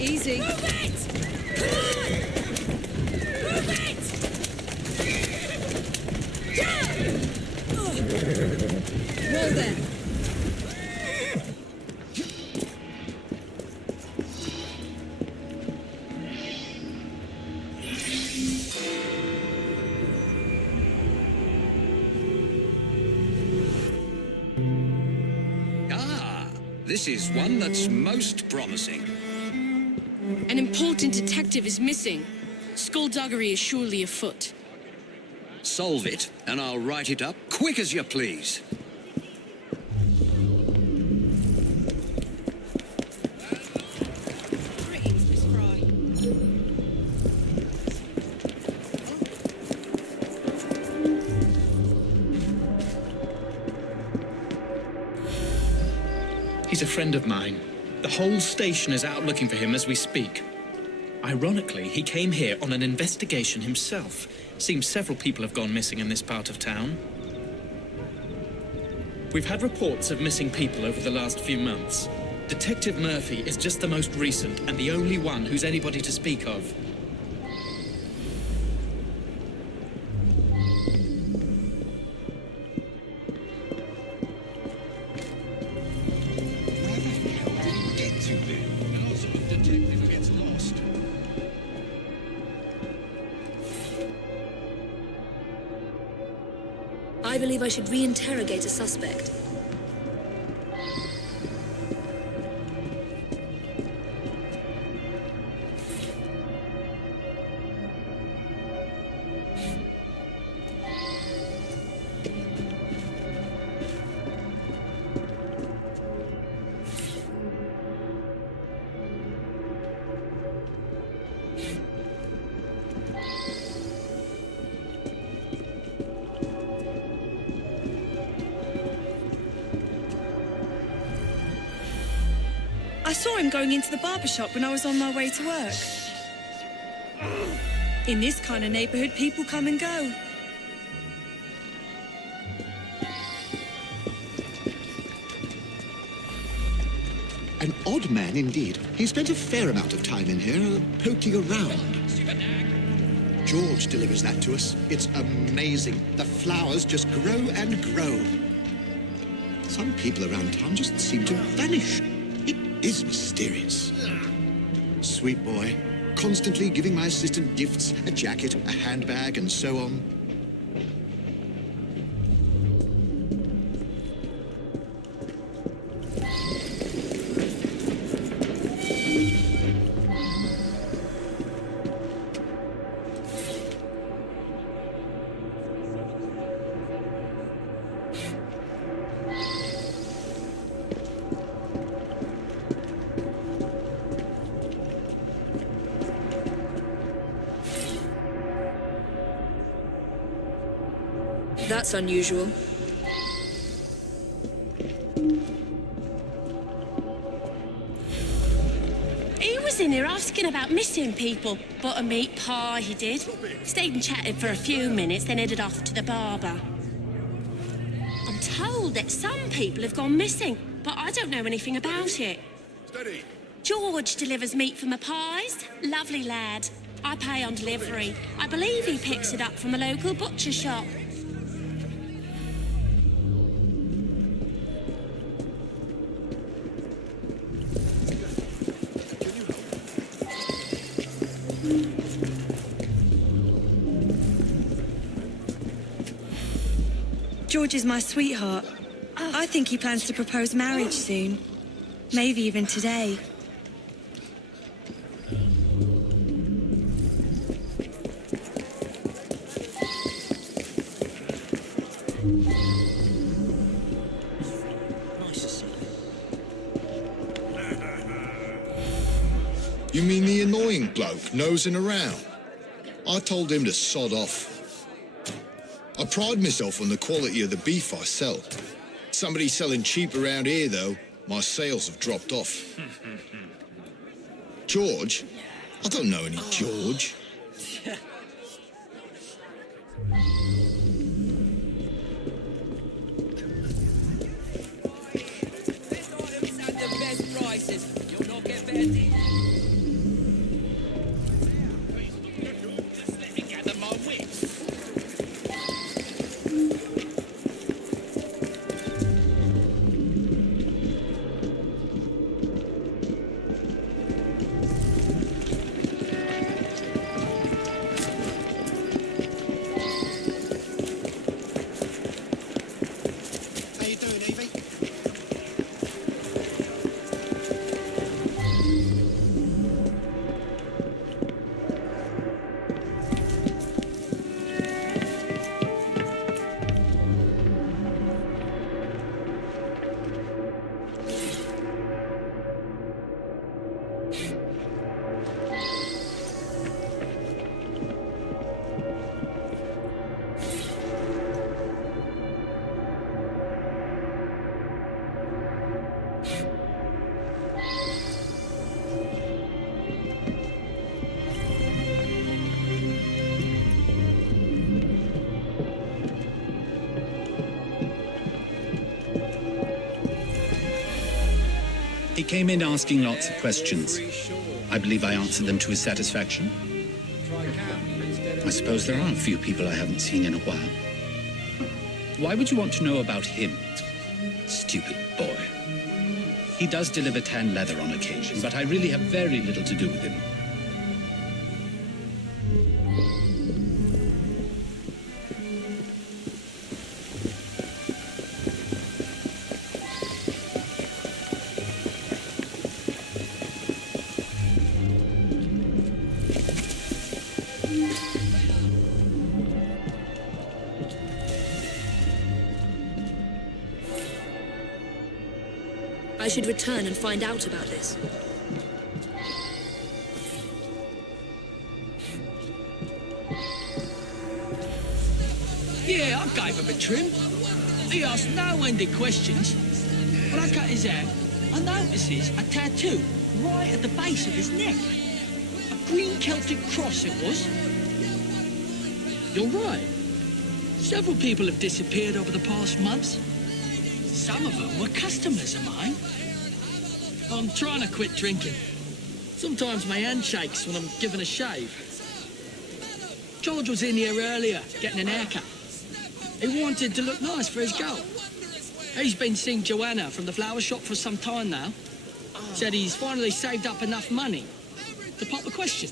Easy. Move it! Come on! Move it! Yeah! Whoa there. This is one that's most promising. An important detective is missing. Skullduggery is surely afoot. Solve it, and I'll write it up quick as you please. He's a friend of mine. The whole station is out looking for him as we speak. Ironically, he came here on an investigation himself. Seems several people have gone missing in this part of town. We've had reports of missing people over the last few months. Detective Murphy is just the most recent and the only one who's anybody to speak of. I believe I should reinterrogate a suspect. I saw him going into the barber shop when I was on my way to work. In this kind of neighborhood, people come and go. odd man indeed. He spent a fair amount of time in here, poking around. George delivers that to us. It's amazing. The flowers just grow and grow. Some people around town just seem to vanish. It is mysterious. Sweet boy. Constantly giving my assistant gifts, a jacket, a handbag, and so on. That's unusual. He was in here asking about missing people. Buttermeat pie, he did. Stayed and chatted for a few minutes, then headed off to the barber. I'm told that some people have gone missing, but I don't know anything about it. Steady. George delivers meat for my pies. Lovely lad. I pay on delivery. I believe he picks it up from a local butcher shop. George is my sweetheart. I think he plans to propose marriage soon. Maybe even today. You mean the annoying bloke nosing around? I told him to sod off. I pride myself on the quality of the beef I sell. Somebody selling cheap around here, though, my sales have dropped off. George? I don't know any George. He came in asking lots of questions. I believe I answered them to his satisfaction. I suppose there are a few people I haven't seen in a while. Why would you want to know about him? Stupid boy. He does deliver tan leather on occasion, but I really have very little to do with him. I should return and find out about this. Yeah, I gave him a trim. He asked no-ended questions. When I cut his hair, I notices a tattoo right at the base of his neck. A green Celtic cross it was. You're right. Several people have disappeared over the past months. Some of them were customers of mine. I'm trying to quit drinking. Sometimes my hand shakes when I'm given a shave. George was in here earlier, getting an haircut. He wanted to look nice for his girl. He's been seeing Joanna from the flower shop for some time now. Said he's finally saved up enough money to pop the question.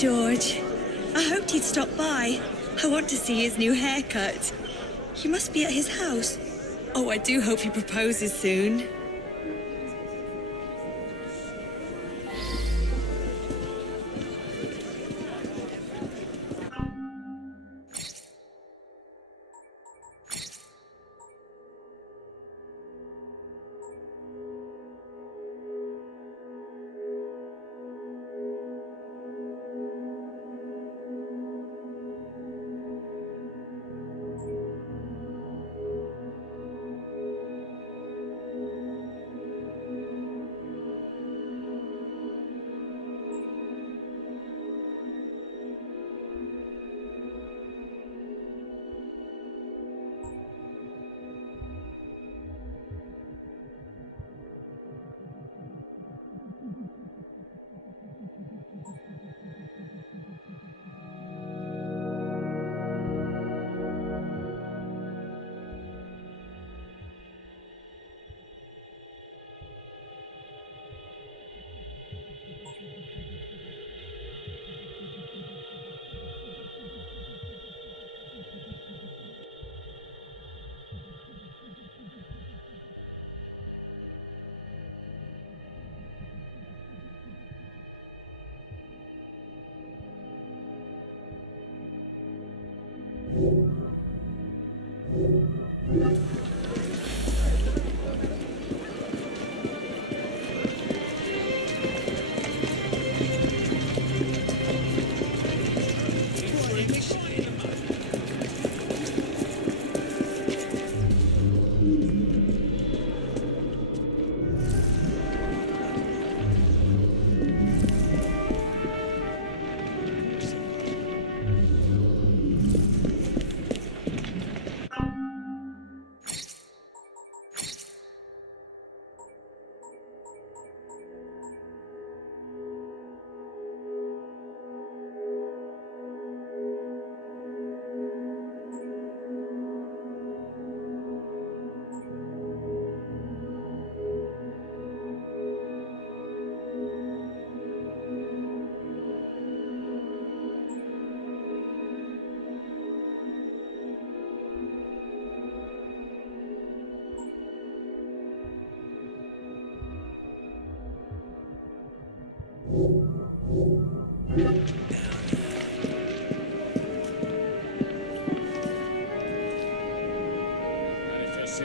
George, I hoped he'd stop by. I want to see his new haircut. He must be at his house. Oh, I do hope he proposes soon.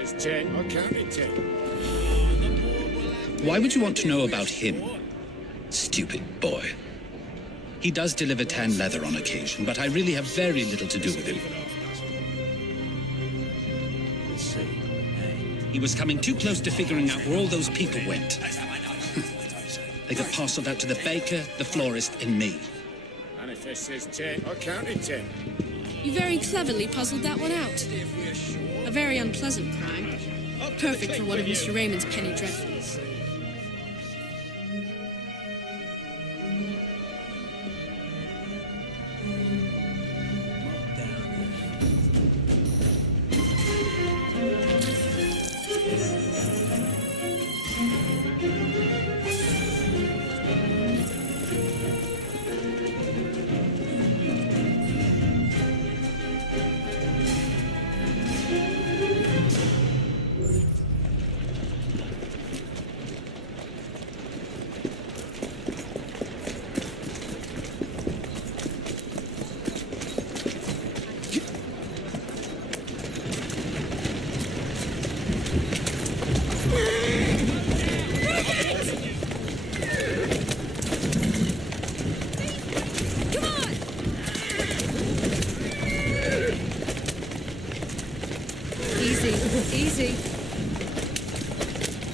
says 10, I'll count it 10. Why would you want to know about him? Stupid boy. He does deliver tan leather on occasion, but I really have very little to do with him. He was coming too close to figuring out where all those people went. They got parceled out to the baker, the florist, and me. Manifest says 10, I'll count it 10. You very cleverly puzzled that one out. A very unpleasant crime. Perfect for one of Mr. Raymond's penny dreadfuls. Easy.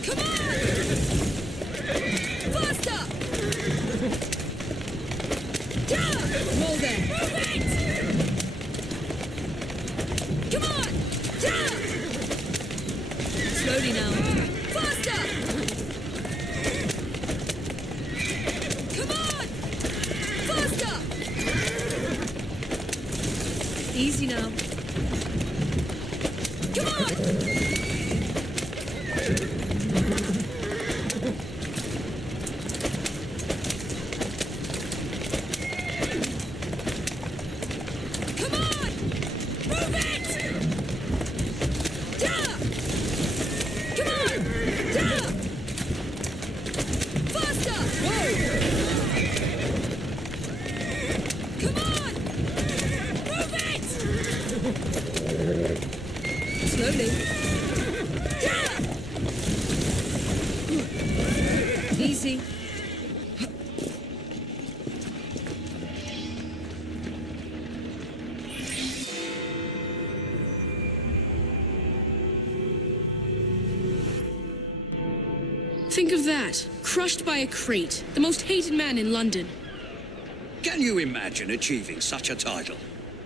Come on! Faster! Yeah! Hold there. Move it! Come on! Yeah! Slowly now. Faster! Come on! Faster! Easy now. Come on! Come on! Move it! Yeah! Come on! Yeah! Faster! Whoa! Come on! Move it! Slowly. Yeah! Easy. Think of that. Crushed by a crate. The most hated man in London. Can you imagine achieving such a title?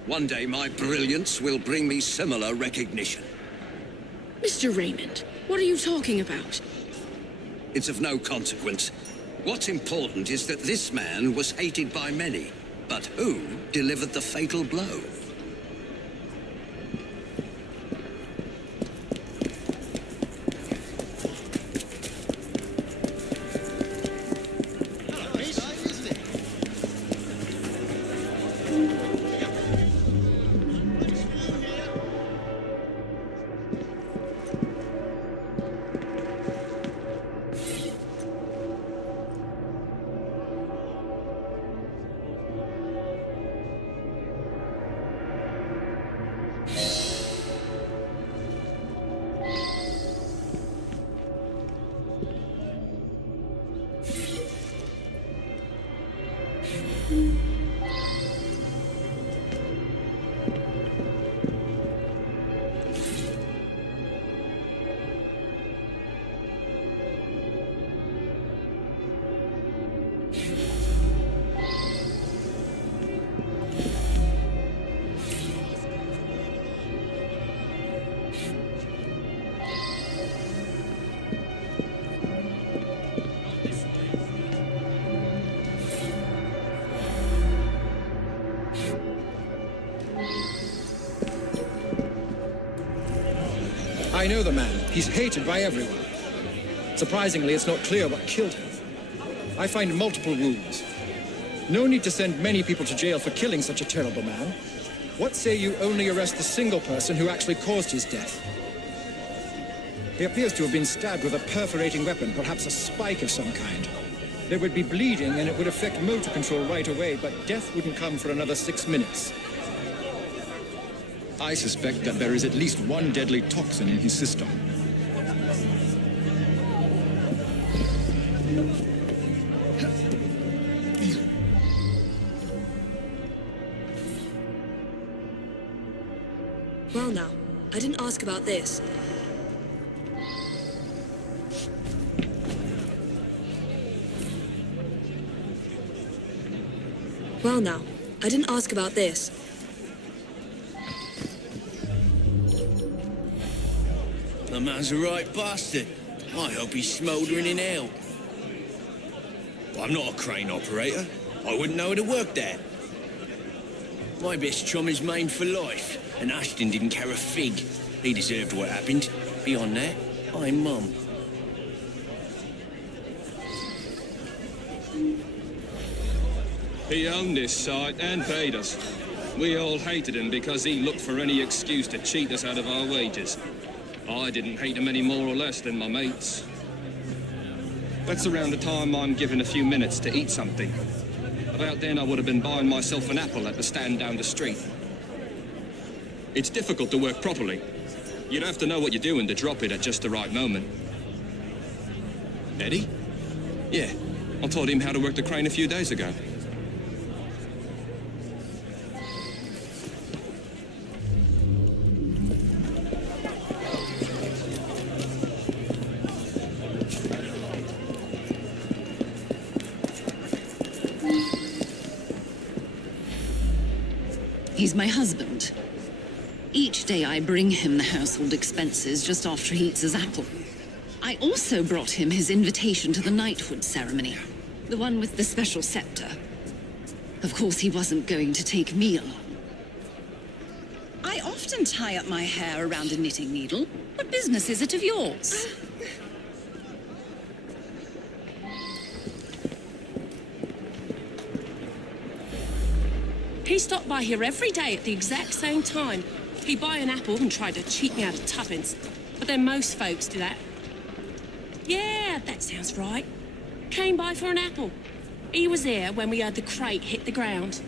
One day my brilliance will bring me similar recognition. Mr. Raymond, what are you talking about? It's of no consequence. What's important is that this man was hated by many. But who delivered the fatal blow? I know the man. He's hated by everyone. Surprisingly, it's not clear what killed him. I find multiple wounds. No need to send many people to jail for killing such a terrible man. What say you only arrest the single person who actually caused his death? He appears to have been stabbed with a perforating weapon, perhaps a spike of some kind. There would be bleeding and it would affect motor control right away, but death wouldn't come for another 6 minutes. I suspect that there is at least one deadly toxin in his system. Well now, I didn't ask about this. Well now, I didn't ask about this. The man's a right bastard. I hope he's smouldering in hell. I'm not a crane operator. I wouldn't know how to work there. My best chum is maimed for life, and Ashton didn't care a fig. He deserved what happened. Beyond that, I'm mum. He owned this site and paid us. We all hated him because he looked for any excuse to cheat us out of our wages. I didn't hate him any more or less than my mates. That's around the time I'm given a few minutes to eat something. About then I would have been buying myself an apple at the stand down the street. It's difficult to work properly. You'd have to know what you're doing to drop it at just the right moment. Eddie? Yeah, I taught him how to work the crane a few days ago. He's my husband. Each day I bring him the household expenses just after he eats his apple. I also brought him his invitation to the knighthood ceremony, the one with the special scepter. Of course, he wasn't going to take me along. I often tie up my hair around a knitting needle. What business is it of yours? He stopped by here every day at the exact same time. He'd buy an apple and try to cheat me out of tuppence. But then most folks do that. Yeah, that sounds right. Came by for an apple. He was here when we heard the crate hit the ground.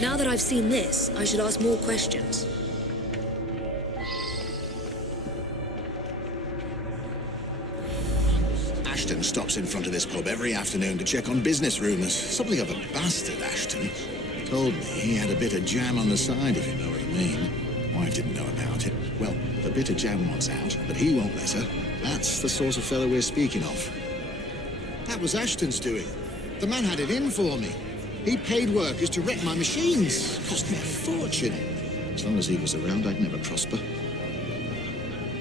Now that I've seen this, I should ask more questions. Ashton stops in front of this pub every afternoon to check on business rumours. Something of a bastard, Ashton. Told me he had a bit of jam on the side, if you know what I mean. Wife didn't know about it. Well, the bit of jam wants out, but he won't let her. That's the sort of fellow we're speaking of. That was Ashton's doing. The man had it in for me. He paid workers to wreck my machines. Cost me a fortune. As long as he was around, I'd never prosper.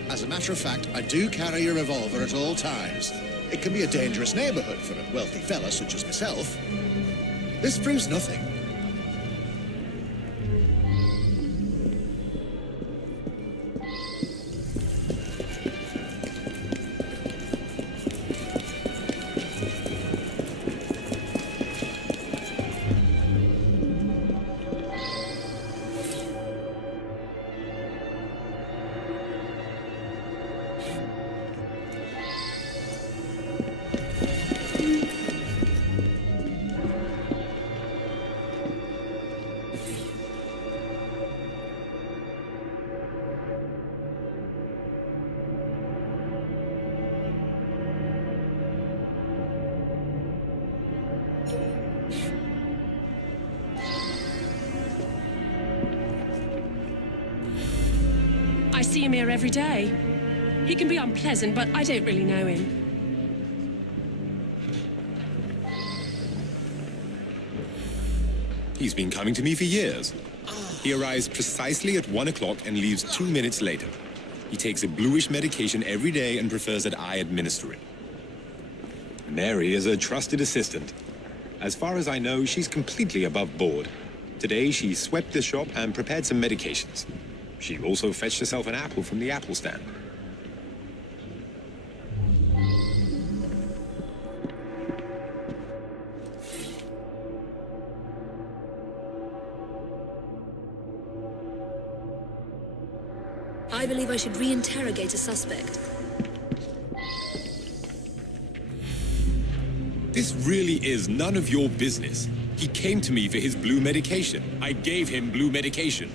As a matter of fact, I do carry a revolver at all times. It can be a dangerous neighborhood for a wealthy fella such as myself. This proves nothing. I see him here every day. He can be unpleasant, but I don't really know him. He's been coming to me for years. He arrives precisely at 1 o'clock and leaves 2 minutes later. He takes a bluish medication every day and prefers that I administer it. Mary is a trusted assistant. As far as I know, she's completely above board. Today, she swept the shop and prepared some medications. She also fetched herself an apple from the apple stand. I believe I should re-interrogate a suspect. This really is none of your business. He came to me for his blue medication. I gave him blue medication.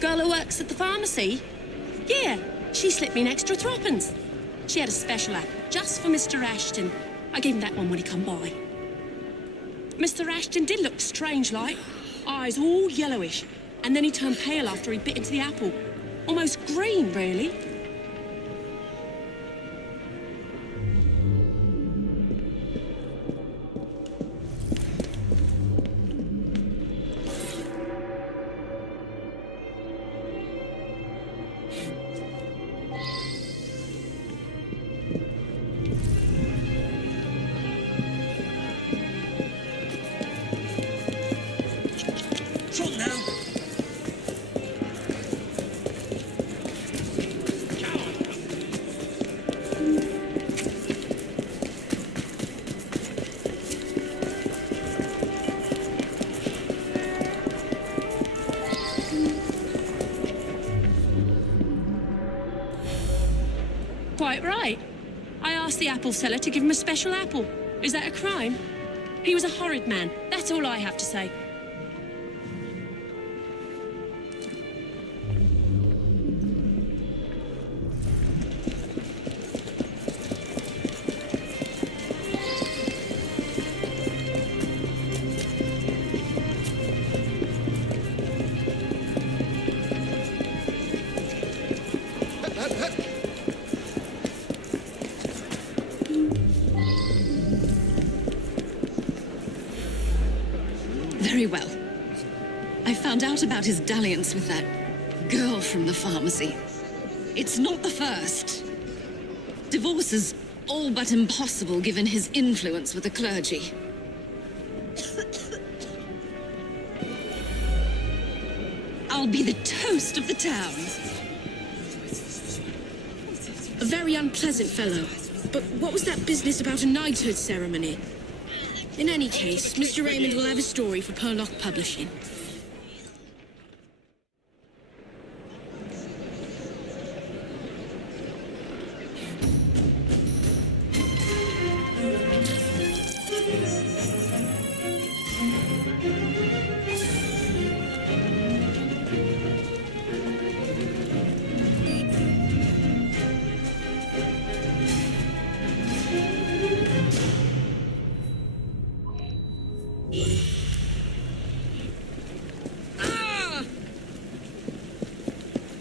Girl who works at the pharmacy? Yeah, she slipped me an extra threepence. She had a special app just for Mr. Ashton. I gave him that one when he come by. Mr. Ashton did look strange-like, eyes all yellowish, and then he turned pale after he bit into the apple. Almost green, really. Quite right. I asked the apple seller to give him a special apple. Is that a crime? He was a horrid man. That's all I have to say. Very well. I found out about his dalliance with that girl from the pharmacy. It's not the first. Divorce is all but impossible given his influence with the clergy. I'll be the toast of the town. A very unpleasant fellow. But what was that business about a knighthood ceremony? In any case, Mr. Raymond will have a story for Purlock Publishing.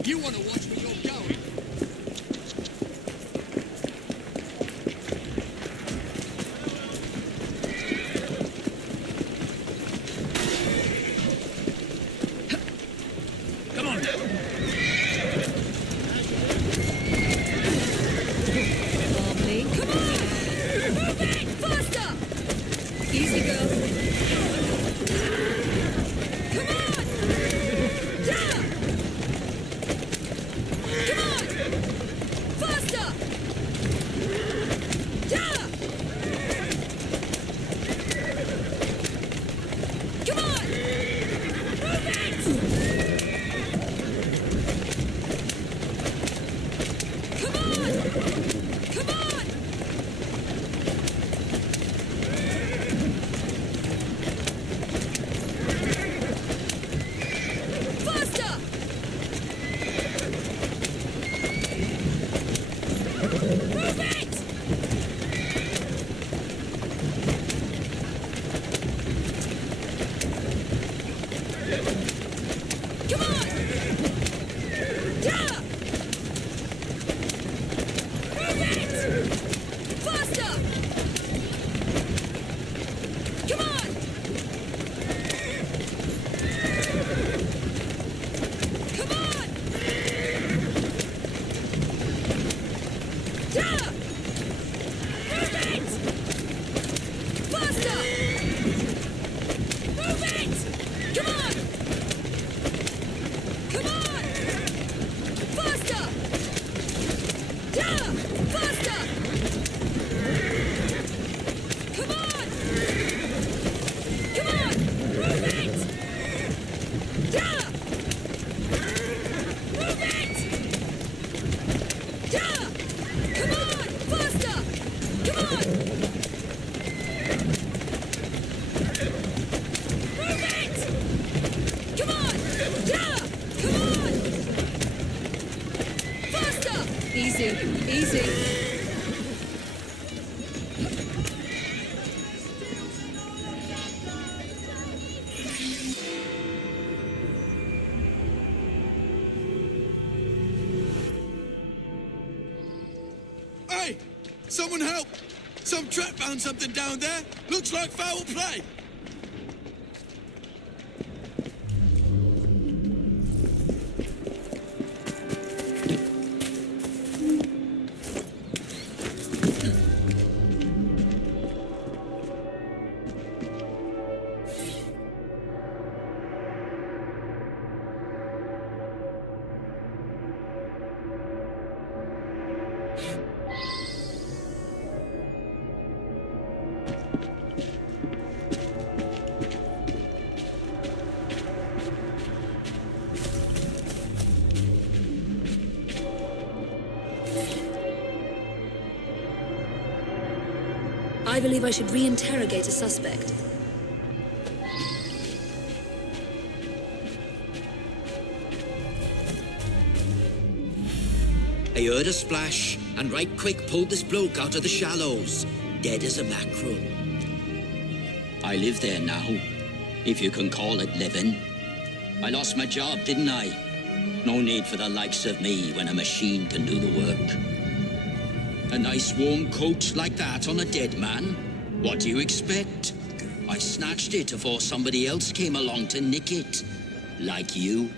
You want to watch where you're going? Come on now. Calmly. Come on! Move it! Faster! Easy, girl. Come on! Yeah! Come on! Faster! Yeah! Come on! Move it! Come on! Come on! Faster! Move it! Hey! Someone help! Some trap found something down there. Looks like foul play. I believe I should re-interrogate a suspect. I heard a splash, and right quick pulled this bloke out of the shallows, dead as a mackerel. I live there now, if you can call it living. I lost my job, didn't I? No need for the likes of me when a machine can do the work. A nice warm coat like that on a dead man? What do you expect? I snatched it before somebody else came along to nick it. Like you.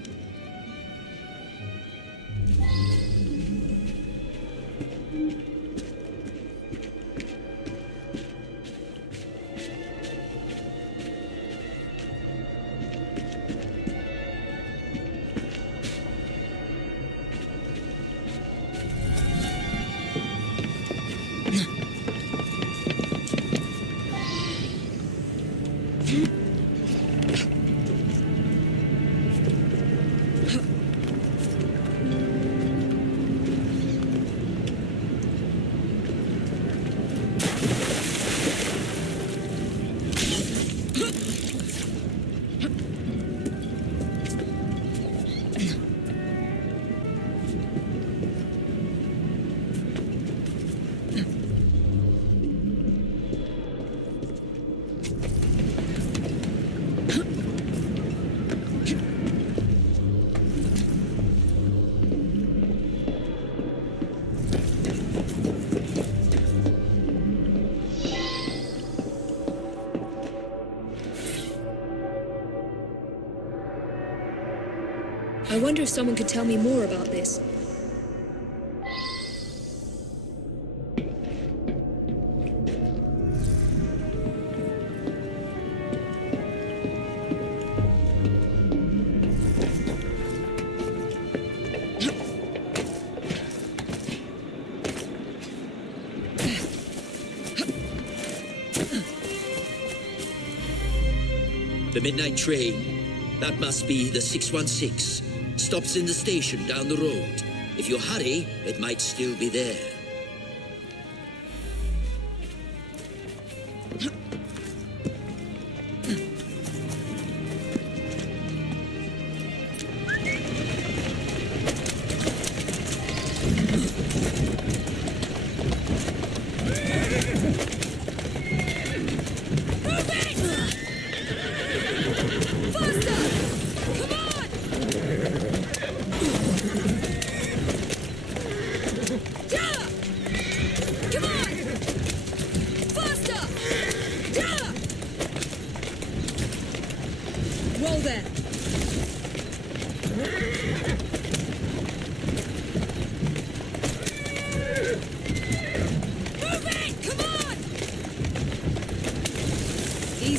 I wonder if someone could tell me more about this. The midnight train. That must be the 616. Stops in the station down the road. If you hurry, it might still be there. Whoa there!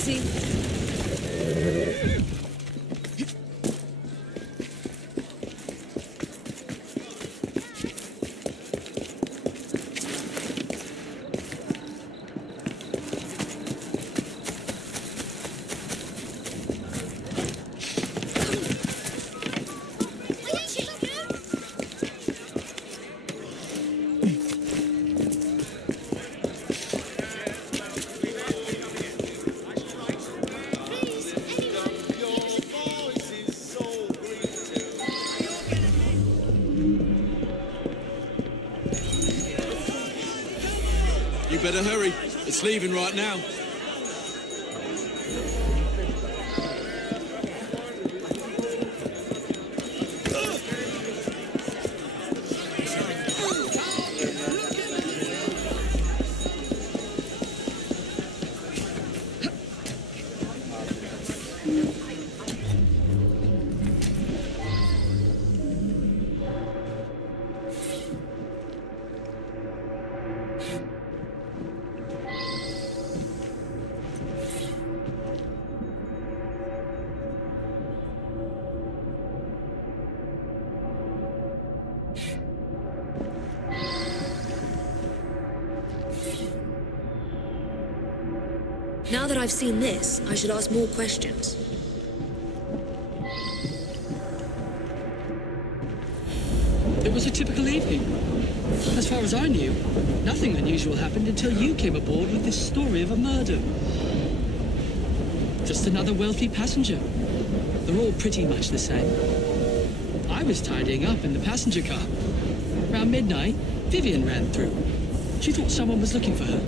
Easy. You better hurry. It's leaving right now. Now that I've seen this, I should ask more questions. It was a typical evening. As far as I knew, nothing unusual happened until you came aboard with this story of a murder. Just another wealthy passenger. They're all pretty much the same. I was tidying up in the passenger car. Around midnight, Vivian ran through. She thought someone was looking for her.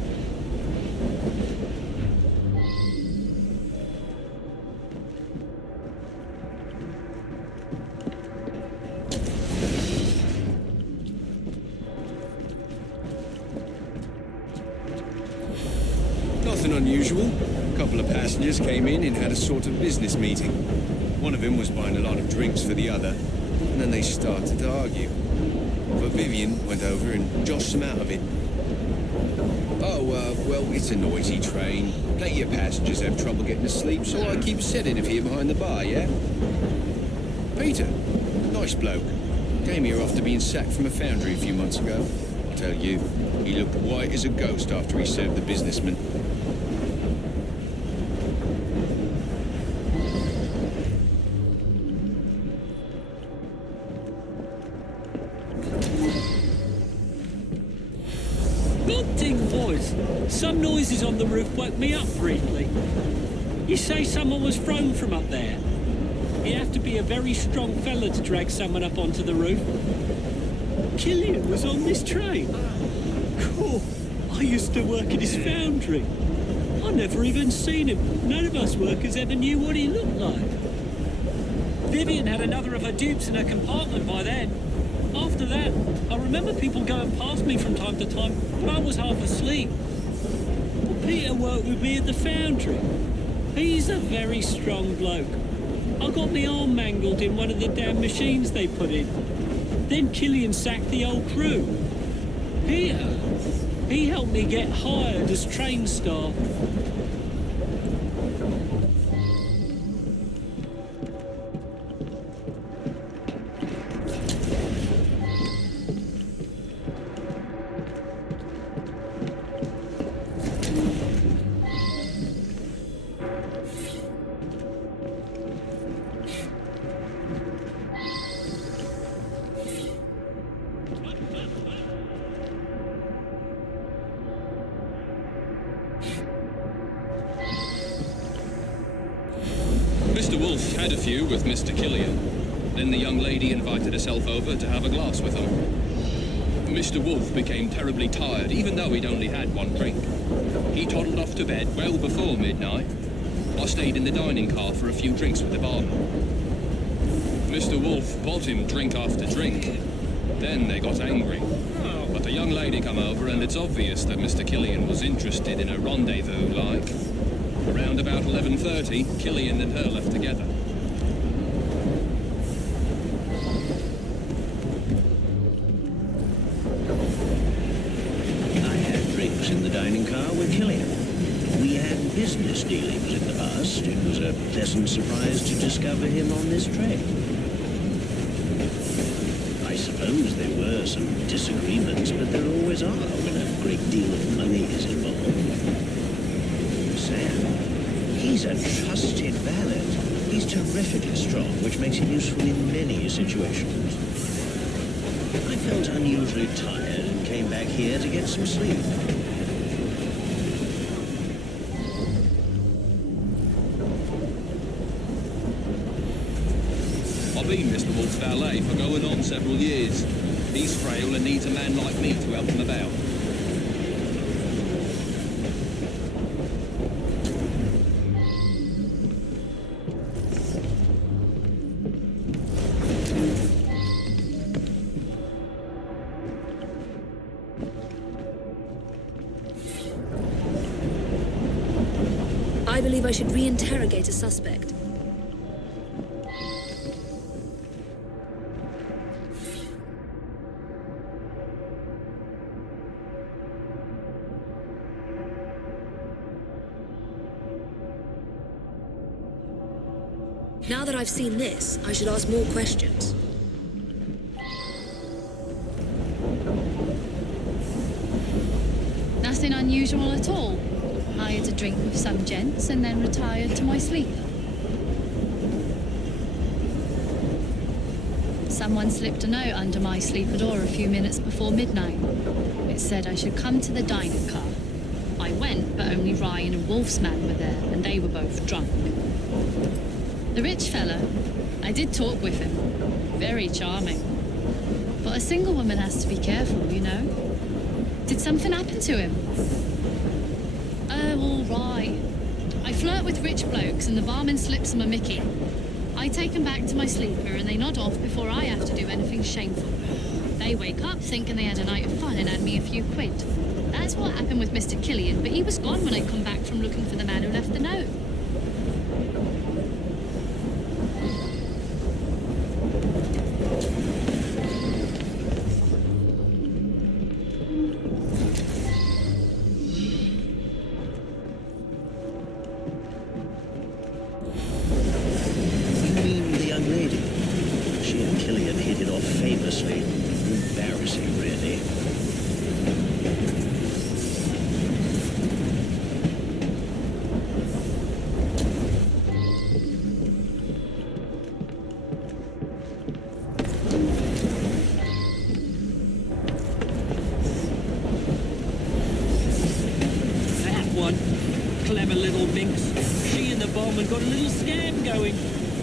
Nothing unusual. A couple of passengers came in and had a sort of business meeting. One of them was buying a lot of drinks for the other, and then they started to argue. But Vivian went over and joshed them out of it. Oh, well, it's a noisy train. Plenty of passengers have trouble getting to sleep, so I keep sedative here behind the bar, yeah? Peter, nice bloke. Came here after being sacked from a foundry a few months ago. I tell you, he looked white as a ghost after he served the businessman. Some noises on the roof woke me up briefly. You say someone was thrown from up there? You'd have to be a very strong fella to drag someone up onto the roof. Killian was on this train. Cool. I used to work in his foundry. I never even seen him. None of us workers ever knew what he looked like. Vivian had another of her dupes in her compartment by then. After that, I remember people going past me from time to time, but I was half asleep. Peter worked with me at the foundry. He's a very strong bloke. I got my arm mangled in one of the damn machines they put in. Then Killian sacked the whole crew. Peter, he helped me get hired as train staff. Mr. Wolfe had a few with Mr. Killian. Then the young lady invited herself over to have a glass with him. Mr. Wolfe became terribly tired, even though he'd only had one drink. He toddled off to bed well before midnight. I stayed in the dining car for a few drinks with the barman. Mr. Wolfe bought him drink after drink. Then they got angry. But the young lady come over, and it's obvious that Mr. Killian was interested in a rendezvous, like. Around about 11:30, Killian and her left together. I had drinks in the dining car with Killian. We had business dealings in the past. It was a pleasant surprise to discover him on this train. I suppose there were some disagreements, but there always are when a great deal of money is involved. Sam, he's a trusted valet. He's terrifically strong, which makes him useful in many situations. I felt unusually tired and came back here to get some sleep. I've been Mr. Wolf's valet for going on several years. He's frail and needs a man like me to help him about. I believe I should re-interrogate a suspect. Now that I've seen this, I should ask more questions. Nothing unusual at all. Hired a drink with some gents and then retired to my sleep. Someone slipped a note under my sleeper door a few minutes before midnight. It said I should come to the diner car. I went, but only Ryan and Wolf's man were there, and they were both drunk. The rich fella, I did talk with him. Very charming. But a single woman has to be careful, you know? Did something happen to him? Oh, all right. I flirt with rich blokes and the barman slips them a mickey. I take them back to my sleeper and they nod off before I have to do anything shameful. They wake up thinking they had a night of fun and had me a few quid. That's what happened with Mr. Killian, but he was gone when I come back from looking for the man who left the note. Clever little minx. She and the barman got a little scam going.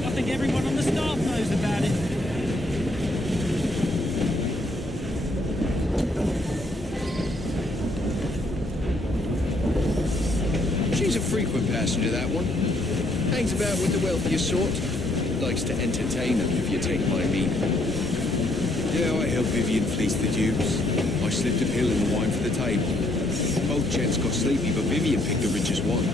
I think everyone on the staff knows about it. She's a frequent passenger, that one. Hangs about with the wealthier sort. Likes to entertain them, if you take my meaning. Yeah, I helped Vivian fleece the dupes. I slipped a pill in the wine for the table. Both gents got sleepy, but Vivian picked the richest one.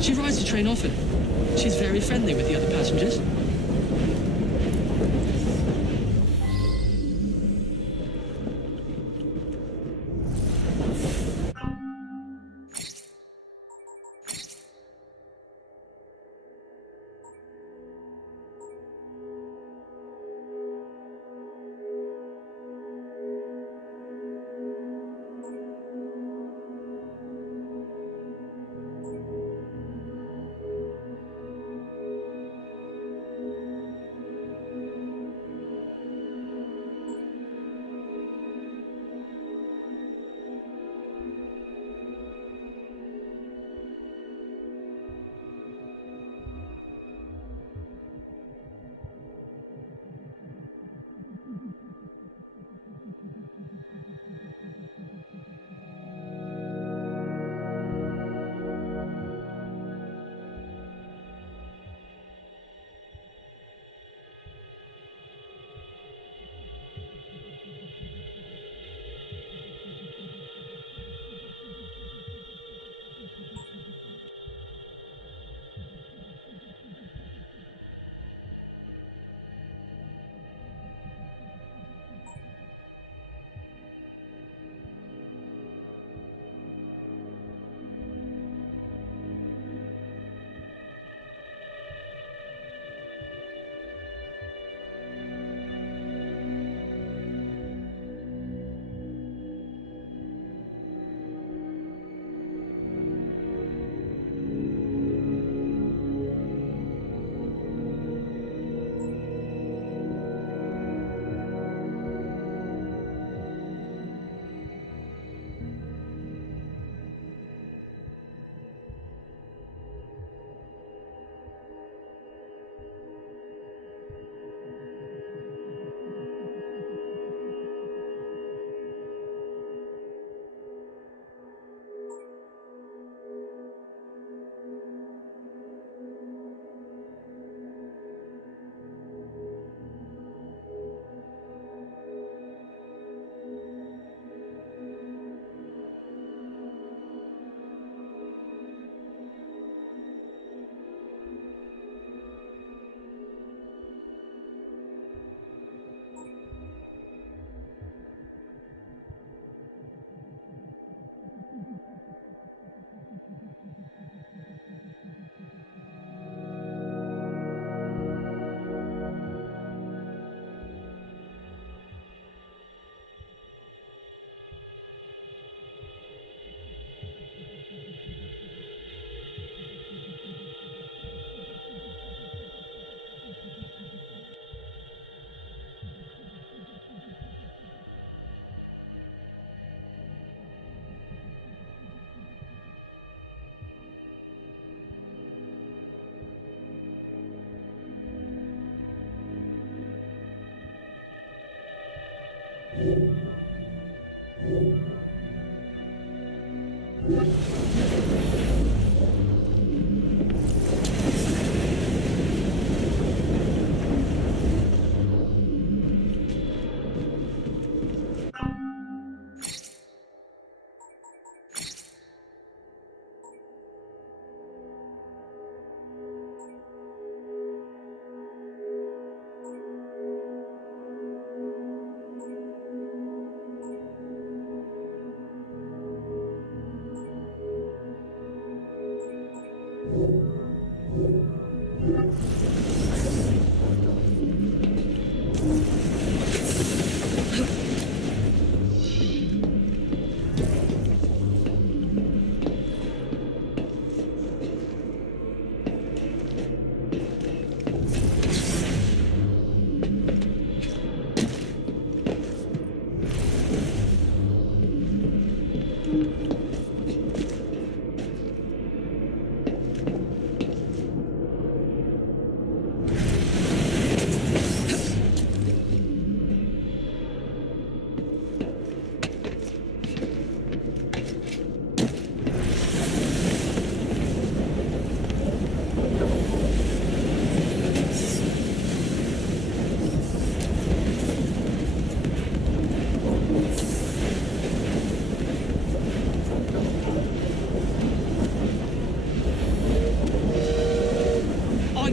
She rides the train often. She's very friendly with the other passengers.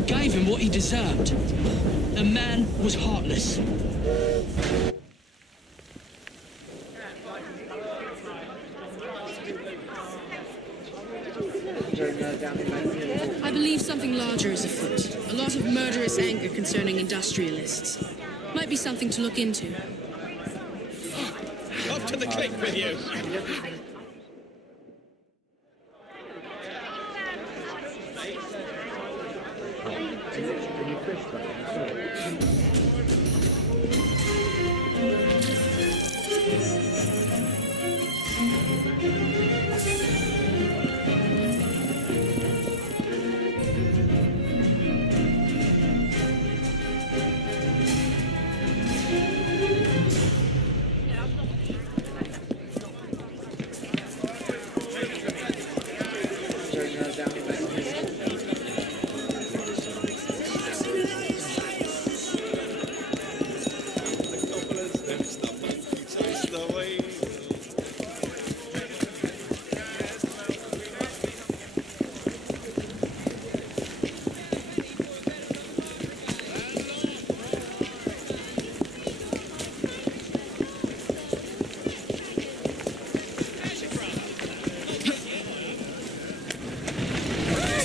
gave him what he deserved. The man was heartless. I believe something larger is afoot. A lot of murderous anger concerning industrialists. Might be something to look into. Up to the cake with you.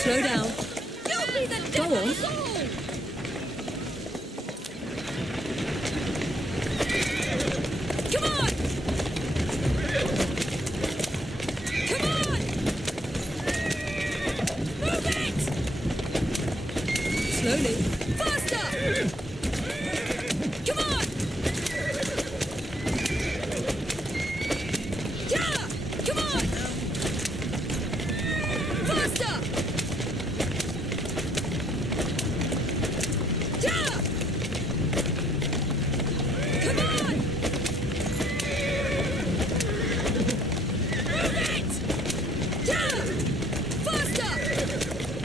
Slow down. Go on. Come on! Come on! Move it! Slowly. Faster! Come on! Yeah! Come on! Faster! Yeah! Come on! Move it! Yeah! Faster!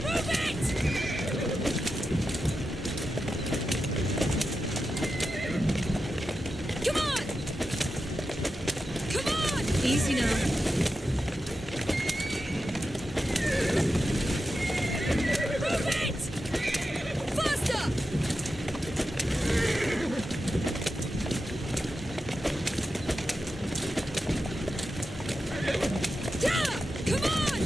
Move it! Come on! Come on! Easy now. Move it! Faster! Yeah! Come on!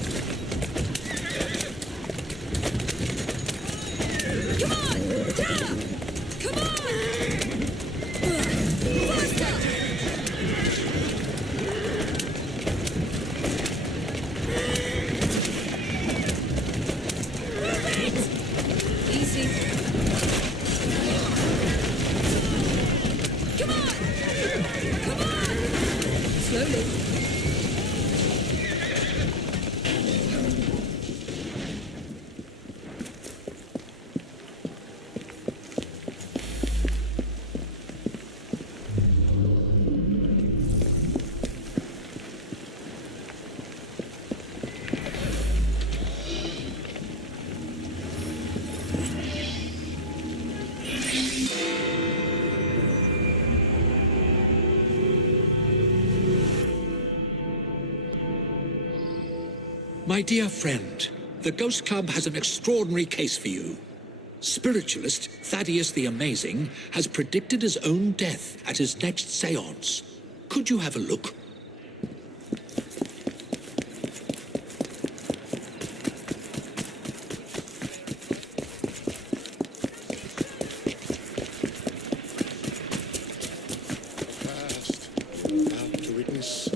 Come on! Yeah! Come on! Faster! Move it! Easy. Come on! Come on! Slowly. My dear friend, the Ghost Club has an extraordinary case for you. Spiritualist Thaddeus the Amazing has predicted his own death at his next séance. Could you have a look? First, out to witness.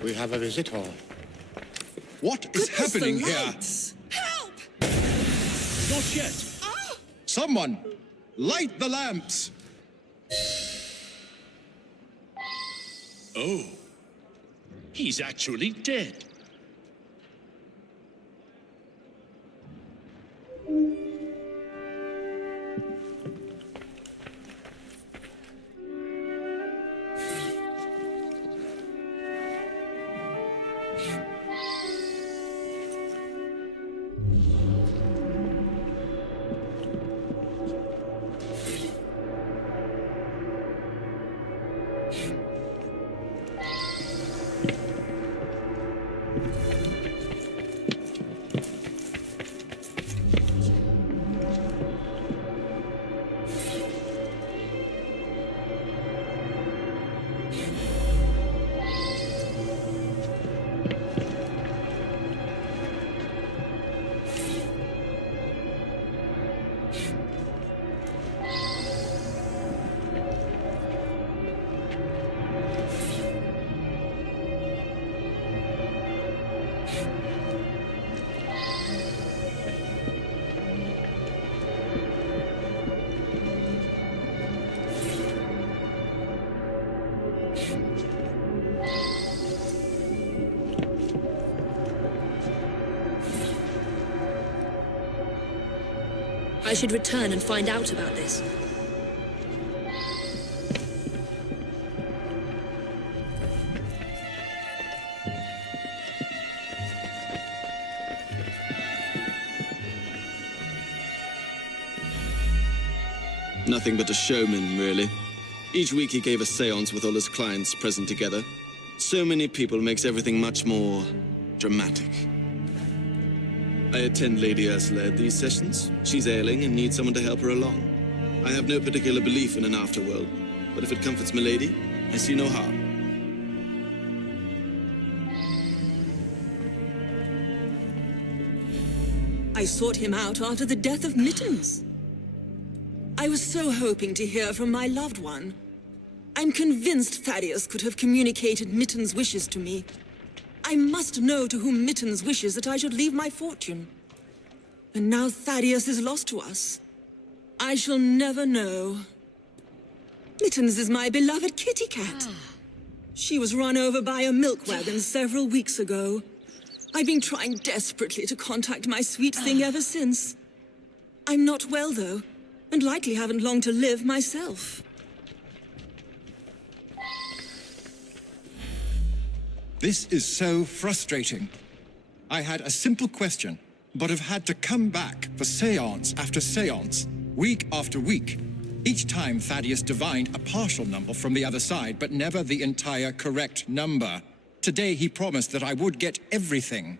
We have a visitor. What is happening here? Help! Not yet. Someone, light the lamps. Oh, he's actually dead. I should return and find out about this. Nothing but a showman, really. Each week he gave a séance with all his clients present together. So many people makes everything much more dramatic. I attend Lady Ursula at these sessions. She's ailing and needs someone to help her along. I have no particular belief in an afterworld, but if it comforts Milady, I see no harm. I sought him out after the death of Mittens. I was so hoping to hear from my loved one. I'm convinced Thaddeus could have communicated Mittens' wishes to me. I must know to whom Mittens wishes that I should leave my fortune. And now Thaddeus is lost to us. I shall never know. Mittens is my beloved kitty cat. She was run over by a milk wagon several weeks ago. I've been trying desperately to contact my sweet thing ever since. I'm not well, though, and likely haven't long to live myself. This is so frustrating. I had a simple question, but have had to come back for séance after séance, week after week. Each time Thaddeus divined a partial number from the other side, but never the entire correct number. Today he promised that I would get everything.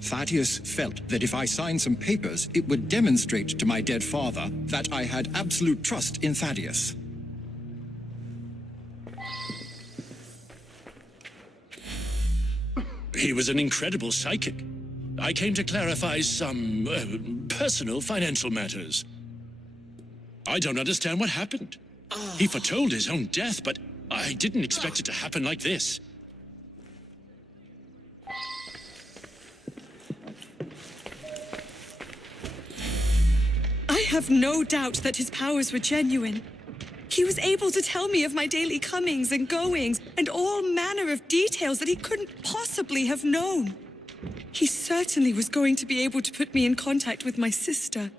Thaddeus felt that if I signed some papers, it would demonstrate to my dead father that I had absolute trust in Thaddeus. He was an incredible psychic. I came to clarify some personal financial matters. I don't understand what happened. He foretold his own death, but I didn't expect it to happen like this. I have no doubt that his powers were genuine. He was able to tell me of my daily comings and goings, and all manner of details that he couldn't possibly have known. He certainly was going to be able to put me in contact with my sister.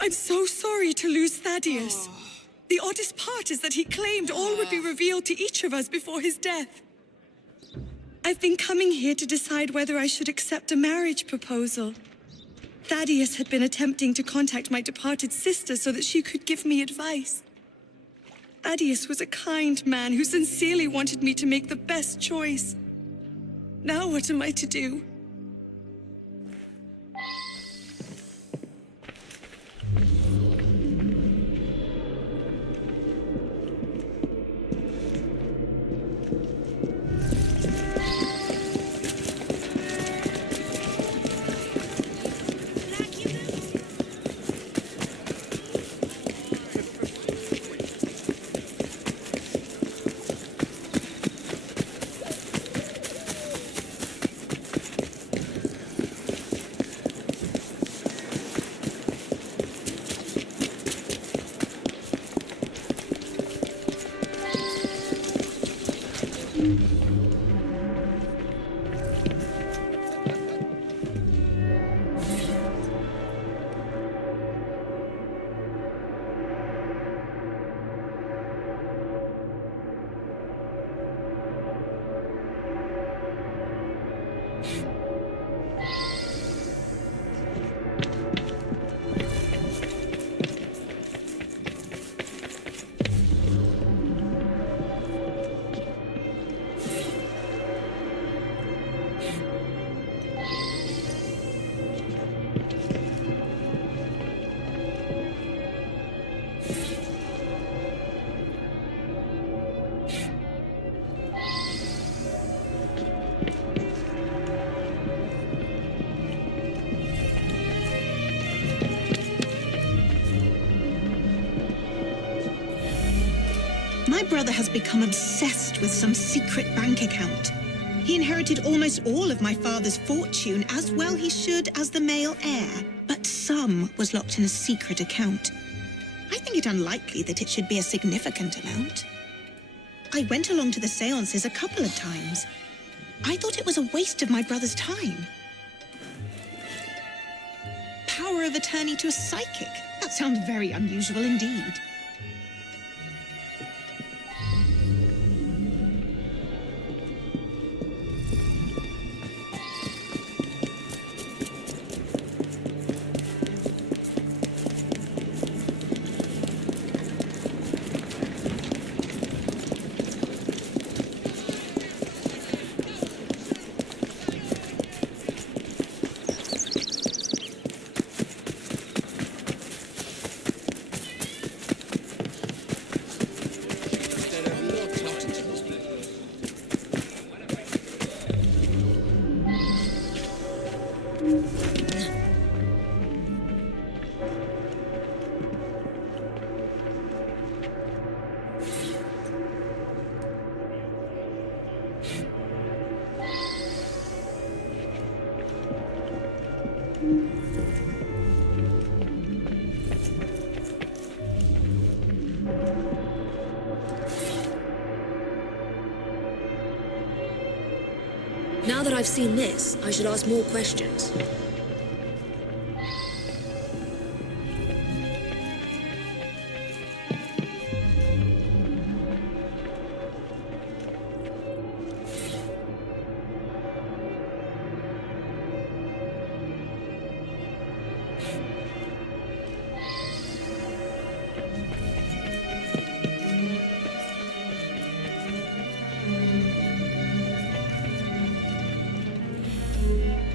I'm so sorry to lose Thaddeus. The oddest part is that he claimed all would be revealed to each of us before his death. I've been coming here to decide whether I should accept a marriage proposal. Thaddeus had been attempting to contact my departed sister so that she could give me advice. Thaddeus was a kind man who sincerely wanted me to make the best choice. Now what am I to do? My brother has become obsessed with some secret bank account. He inherited almost all of my father's fortune, as well he should as the male heir. But some was locked in a secret account. I think it unlikely that it should be a significant amount. I went along to the seances a couple of times. I thought it was a waste of my brother's time. power of attorney to a psychic. That sounds very unusual indeed. Now that I've seen this, I should ask more questions.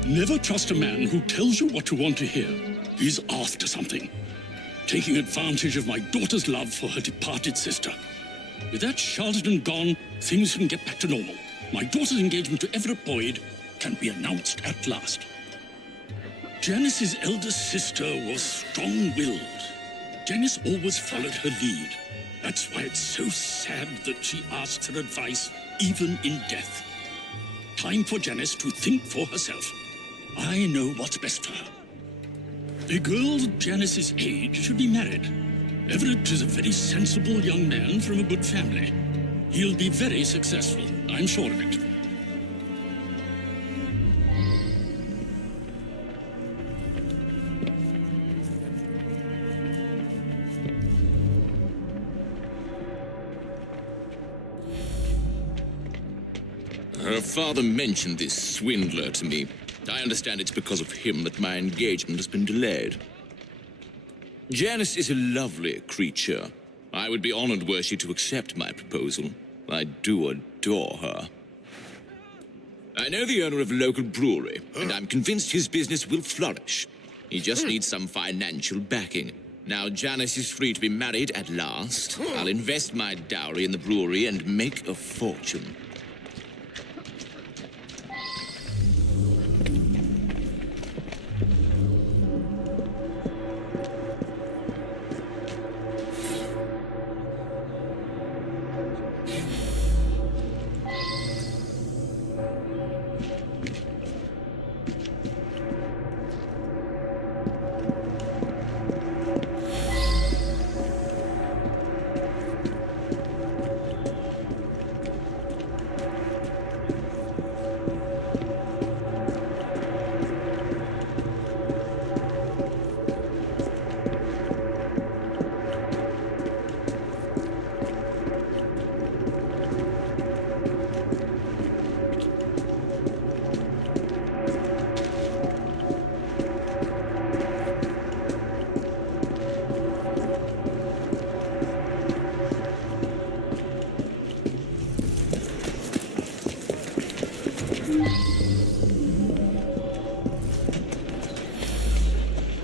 Never trust a man who tells you what you want to hear. He's after something. Taking advantage of my daughter's love for her departed sister. With that charlatan gone, things can get back to normal. My daughter's engagement to Everett Boyd can be announced at last. Janice's elder sister was strong-willed. Janice always followed her lead. That's why it's so sad that she asks her advice, even in death. Time for Janice to think for herself. I know what's best for her. A girl Janice's age should be married. Everett is a very sensible young man from a good family. He'll be very successful, I'm sure of it. Her father mentioned this swindler to me. I understand it's because of him that my engagement has been delayed. Janice is a lovely creature. I would be honored were she to accept my proposal. I do adore her. I know the owner of a local brewery, and I'm convinced his business will flourish. He just needs some financial backing. Now Janice is free to be married at last. I'll invest my dowry in the brewery and make a fortune.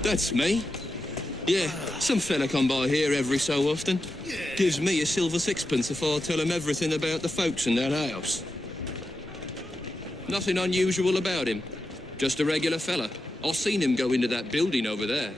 That's me. Yeah, some fella come by here every so often. Gives me a silver sixpence if I tell him everything about the folks in that house. Nothing unusual about him. Just a regular fella. I've seen him go into that building over there.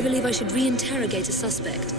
I believe I should re-interrogate a suspect.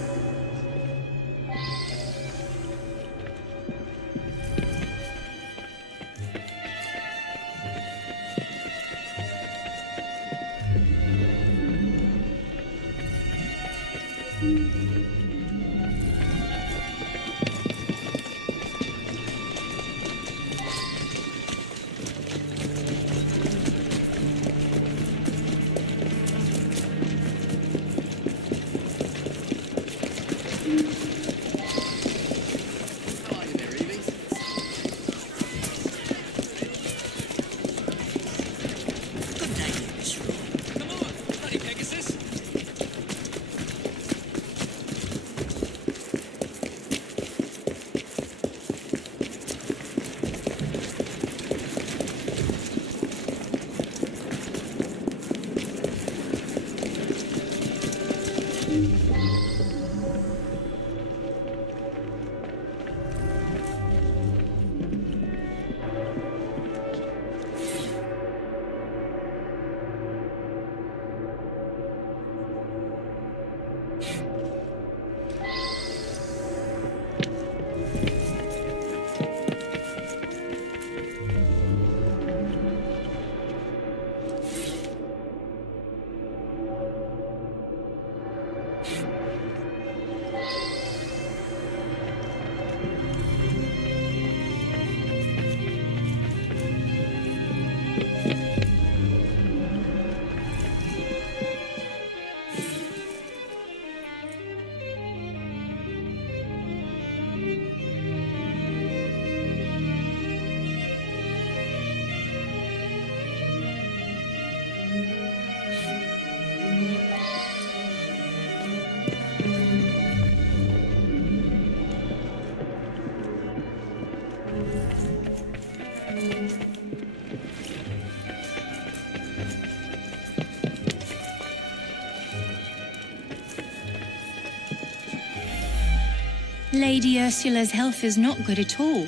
Lady Ursula's health is not good at all.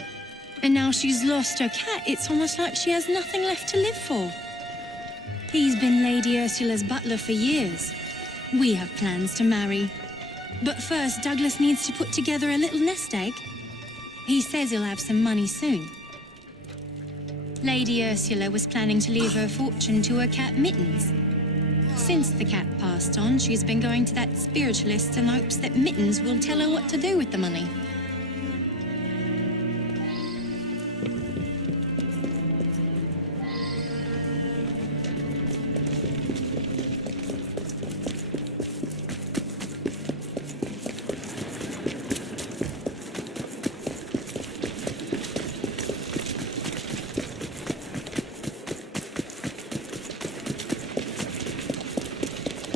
And now she's lost her cat, it's almost like she has nothing left to live for. He's been Lady Ursula's butler for years. We have plans to marry. But first, Douglas needs to put together a little nest egg. He says he'll have some money soon. Lady Ursula was planning to leave her fortune to her cat Mittens. Since the cat passed on, she's been going to that spiritualist in hopes that Mittens will tell her what to do with the money.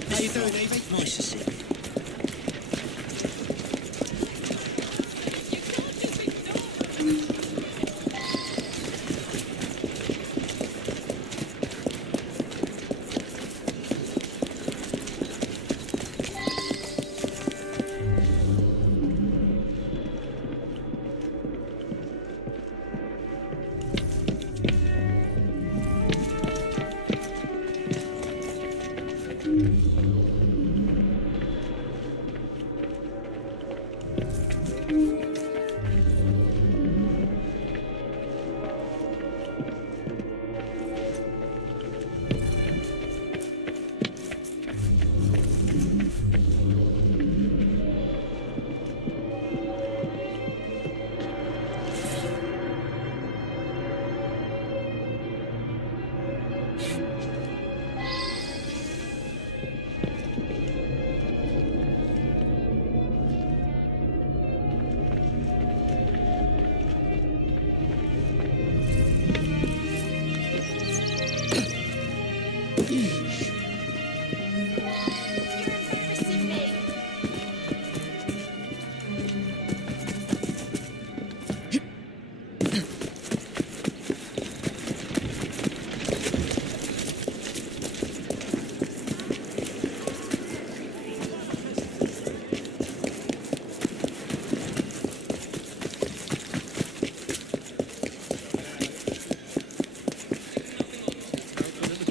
How you doing, Evie? Nice to see you.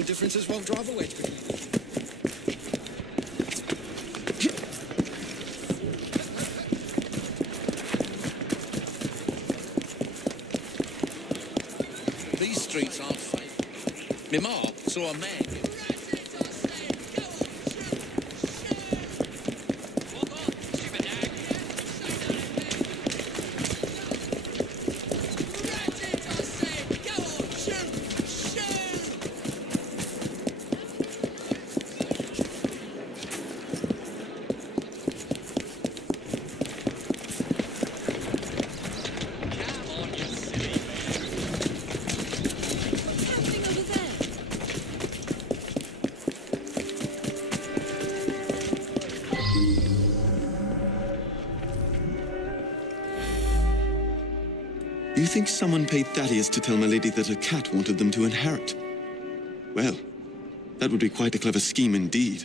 Differences won't drive a wedge between them. streets aren't safe. My ma saw a man. You think someone paid Thaddeus to tell my lady that a cat wanted them to inherit? Well, that would be quite a clever scheme indeed.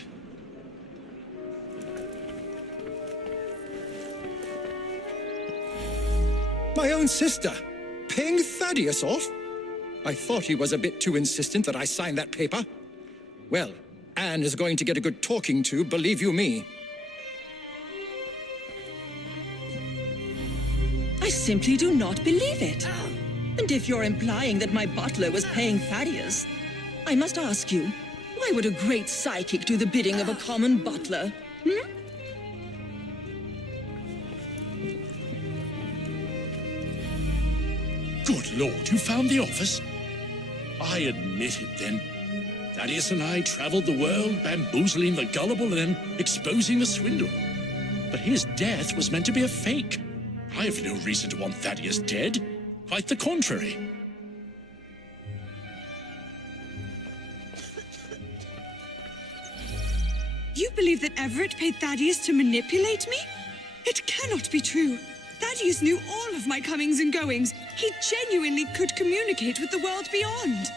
My own sister, paying Thaddeus off? I thought he was a bit too insistent that I sign that paper. Well, Anne is going to get a good talking to, believe you me. I simply do not believe it. And if you're implying that my butler was paying Thaddeus, I must ask you, why would a great psychic do the bidding of a common butler? Good Lord, you found the office? I admit it then. Thaddeus and I traveled the world, bamboozling the gullible and then exposing the swindle. But his death was meant to be a fake. I have no reason to want Thaddeus dead. Quite the contrary. You believe that Everett paid Thaddeus to manipulate me? It cannot be true. Thaddeus knew all of my comings and goings. He genuinely could communicate with the world beyond.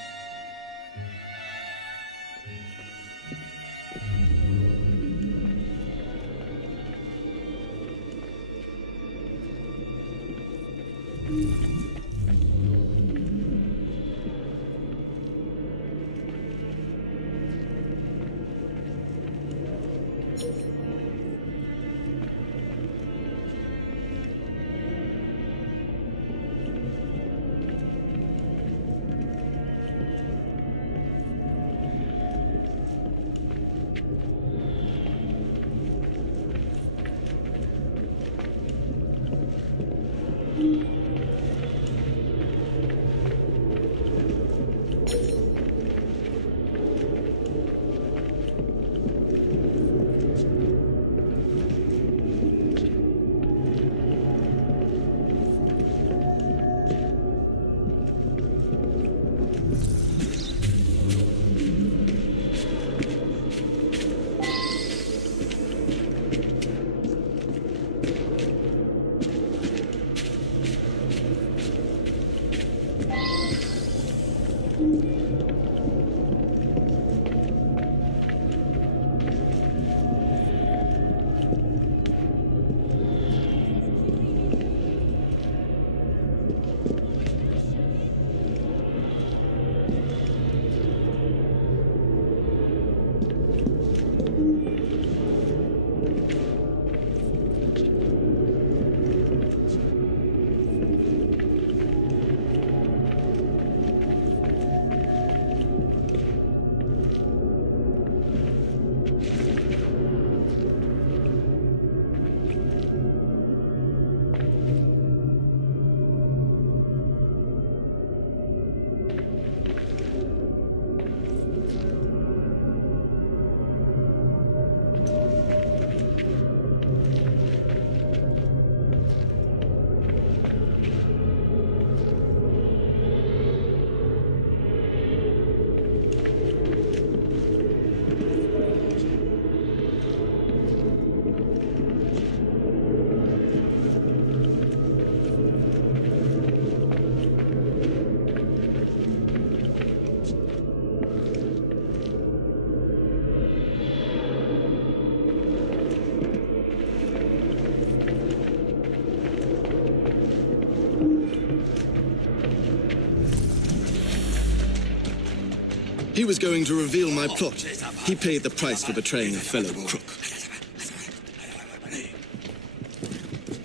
He was going to reveal my plot. He paid the price for betraying a fellow crook.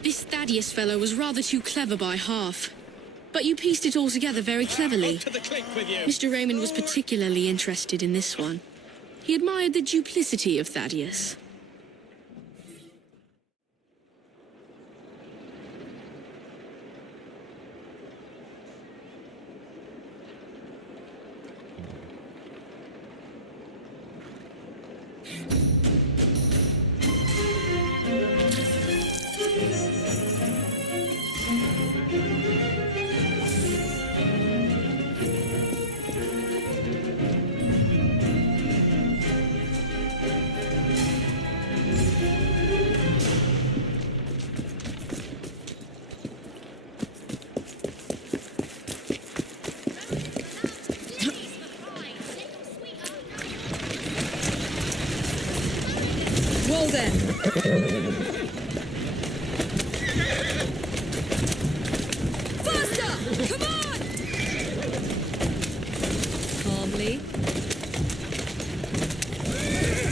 This Thaddeus fellow was rather too clever by half. But But you pieced it all together very cleverly. To the click with you. Mr. Raymond was particularly interested in this one. He admired the duplicity of Thaddeus. Well then. Faster! Come on! Calmly.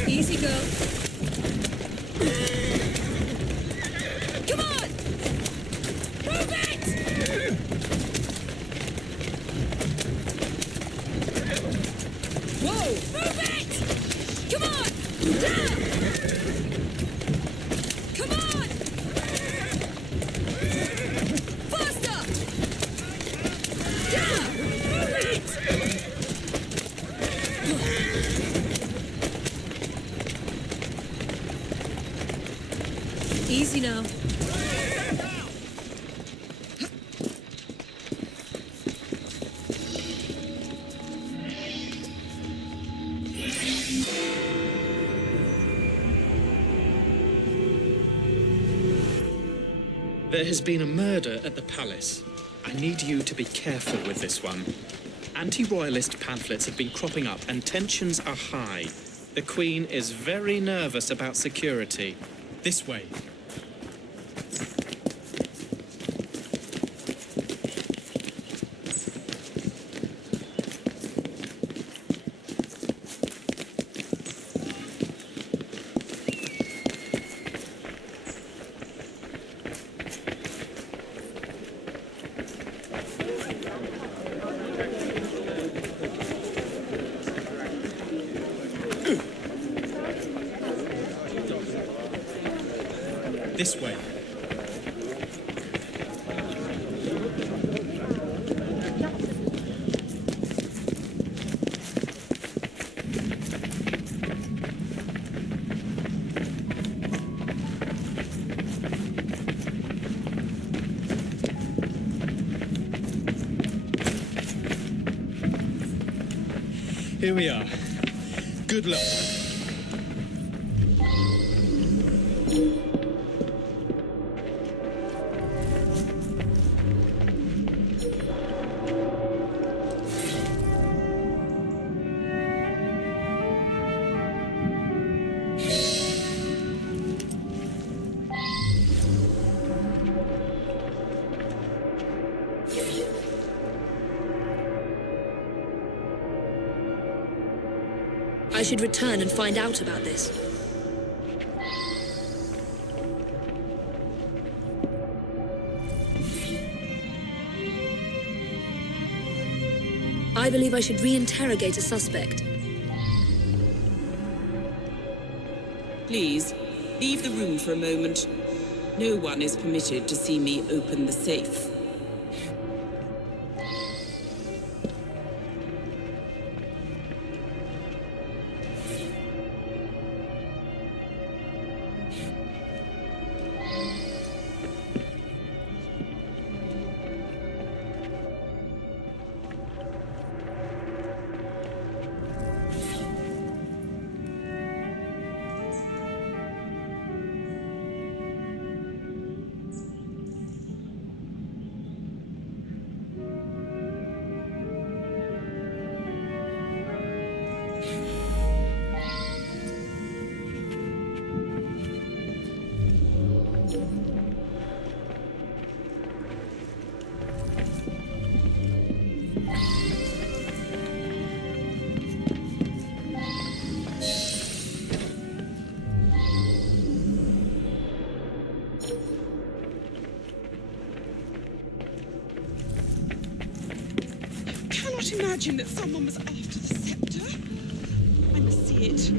Easy, girl. Come on! Move it! Whoa! Move it! Come on! Down! Come on! Faster! Yeah! Move it! Easy now. There has been a murder at the palace. I need you to be careful with this one. Anti-royalist pamphlets have been cropping up and tensions are high. The Queen is very nervous about security. This way. This way. Here we are. Good luck. I should return and find out about this. I believe I should re-interrogate a suspect. Please, leave the room for a moment. No one is permitted to see me open the safe. imagine that someone was after the scepter. I must see it.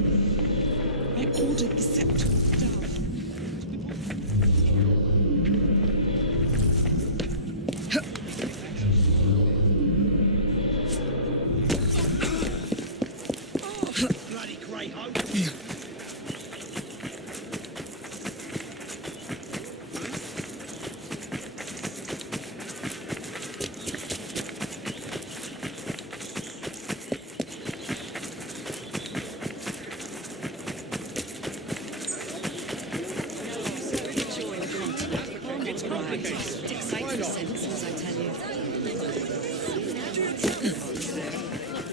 I ordered the scepter down. Bloody great hope.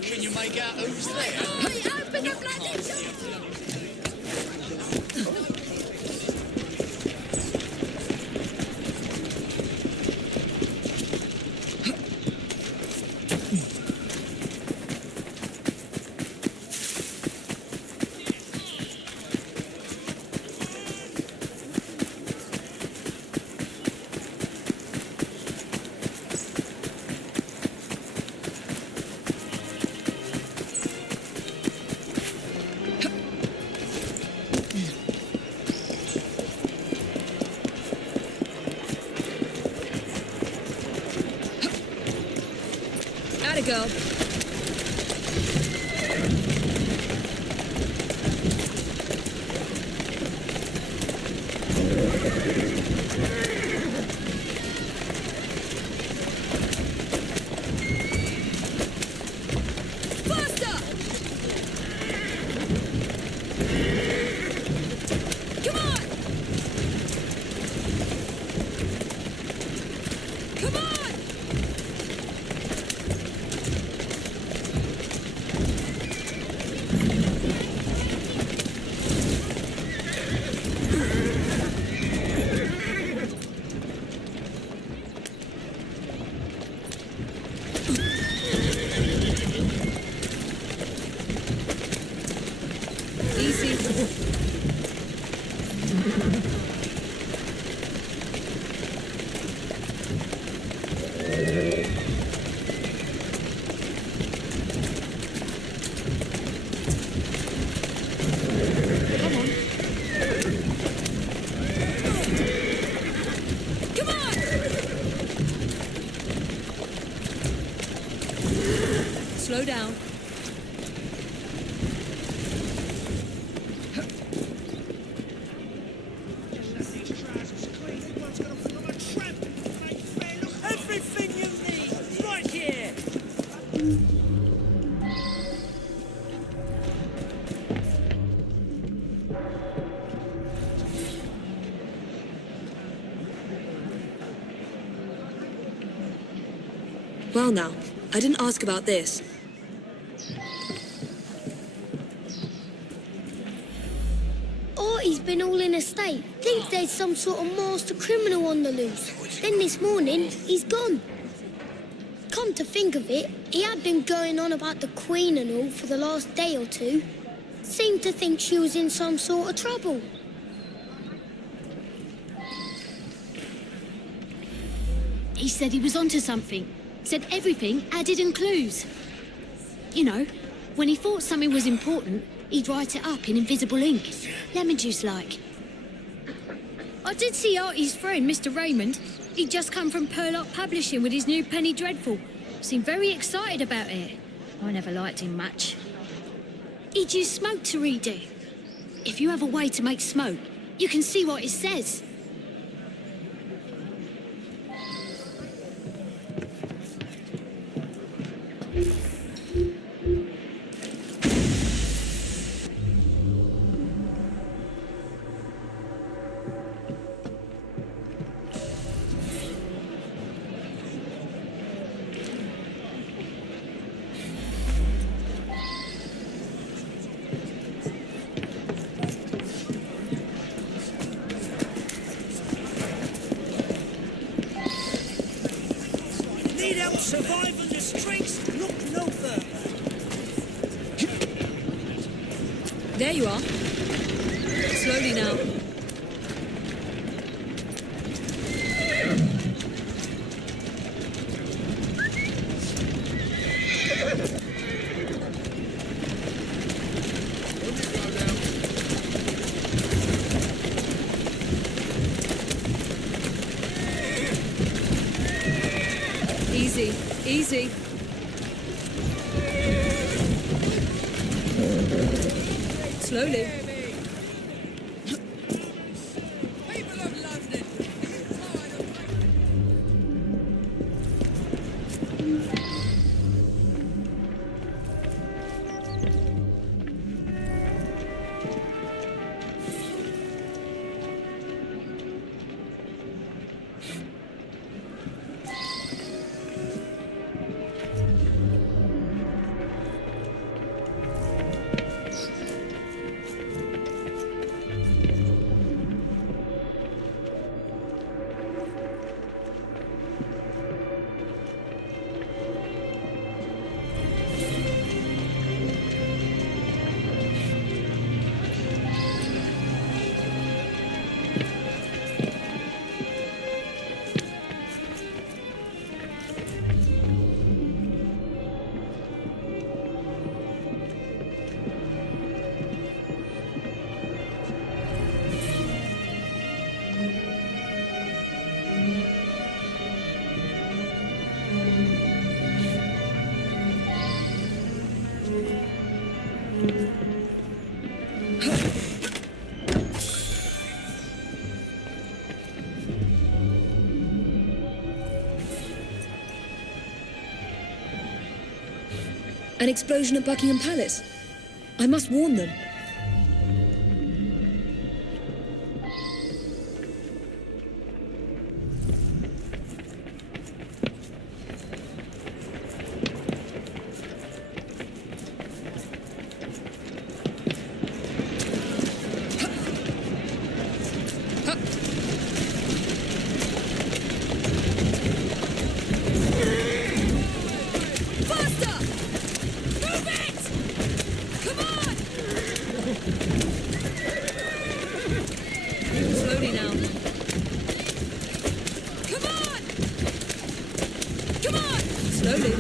Can you make out who's there? Hey, open the bloody door! Atta girl. Faster! Come on! Come on! Come on! Slow down. Everything you need, right here. Well now, I didn't ask about this. Artie's been all in a state. Think there's some sort of master criminal on the loose. Then this morning, he's gone. Come to think of it, he had been going on about the Queen and all for the last day or two. Seemed to think she was in some sort of trouble. He said he was onto something. Said everything added in clues. You know, when he thought something was important, he'd write it up in invisible ink. Lemon juice like. I did see Artie's friend, Mr. Raymond. He'd just come from Purlock Publishing with his new Penny Dreadful. Seemed very excited about it. I never liked him much. He'd use smoke to read it. If you have a way to make smoke, you can see what it says. Need help surviving the streets? Look no further. There you are. Slowly now. Easy. Slowly. An explosion at Buckingham Palace. I must warn them. Slowly now. Come on! Come on! Slowly.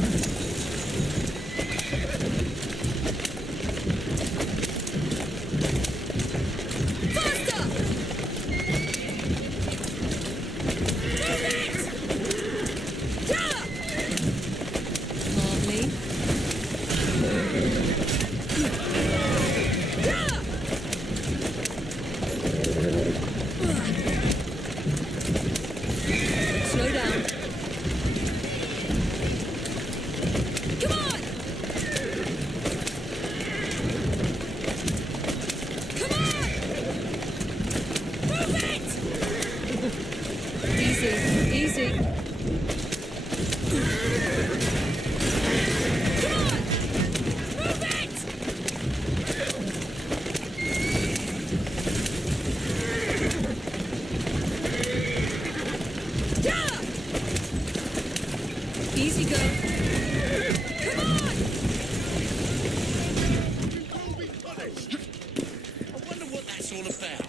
Faster! Move it! Yeah! Calmly. Yeah! Slow down. Come on! Come on! Move it! Easy, easy. Come on! Move it! Yeah! Easy go. Come on! I wonder what that's all about.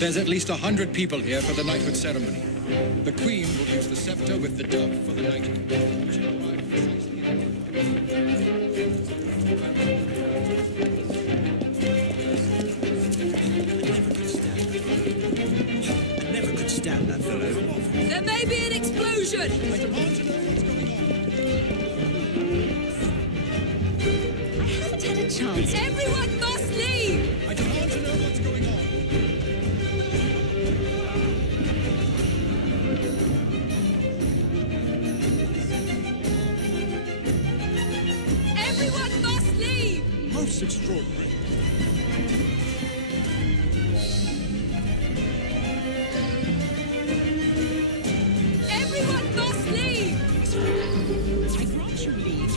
There's at least 100 people here for the knighthood ceremony. The Queen will use the scepter with the dove for the knighthood. I never could stand that fellow. There may be an explosion! I haven't had a chance. Everyone must leave! I demand to know what's going on. Everyone must leave! Most extraordinary. Everyone must leave! I grant you leave.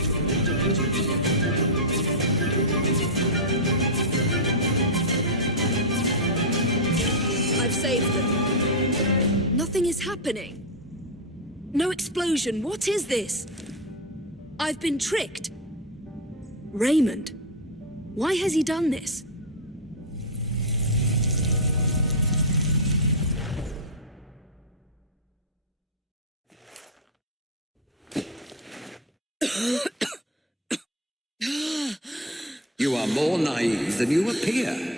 I've saved them. Nothing is happening. No explosion. What is this? I've been tricked. Raymond. Why has he done this? You are more naive than you appear.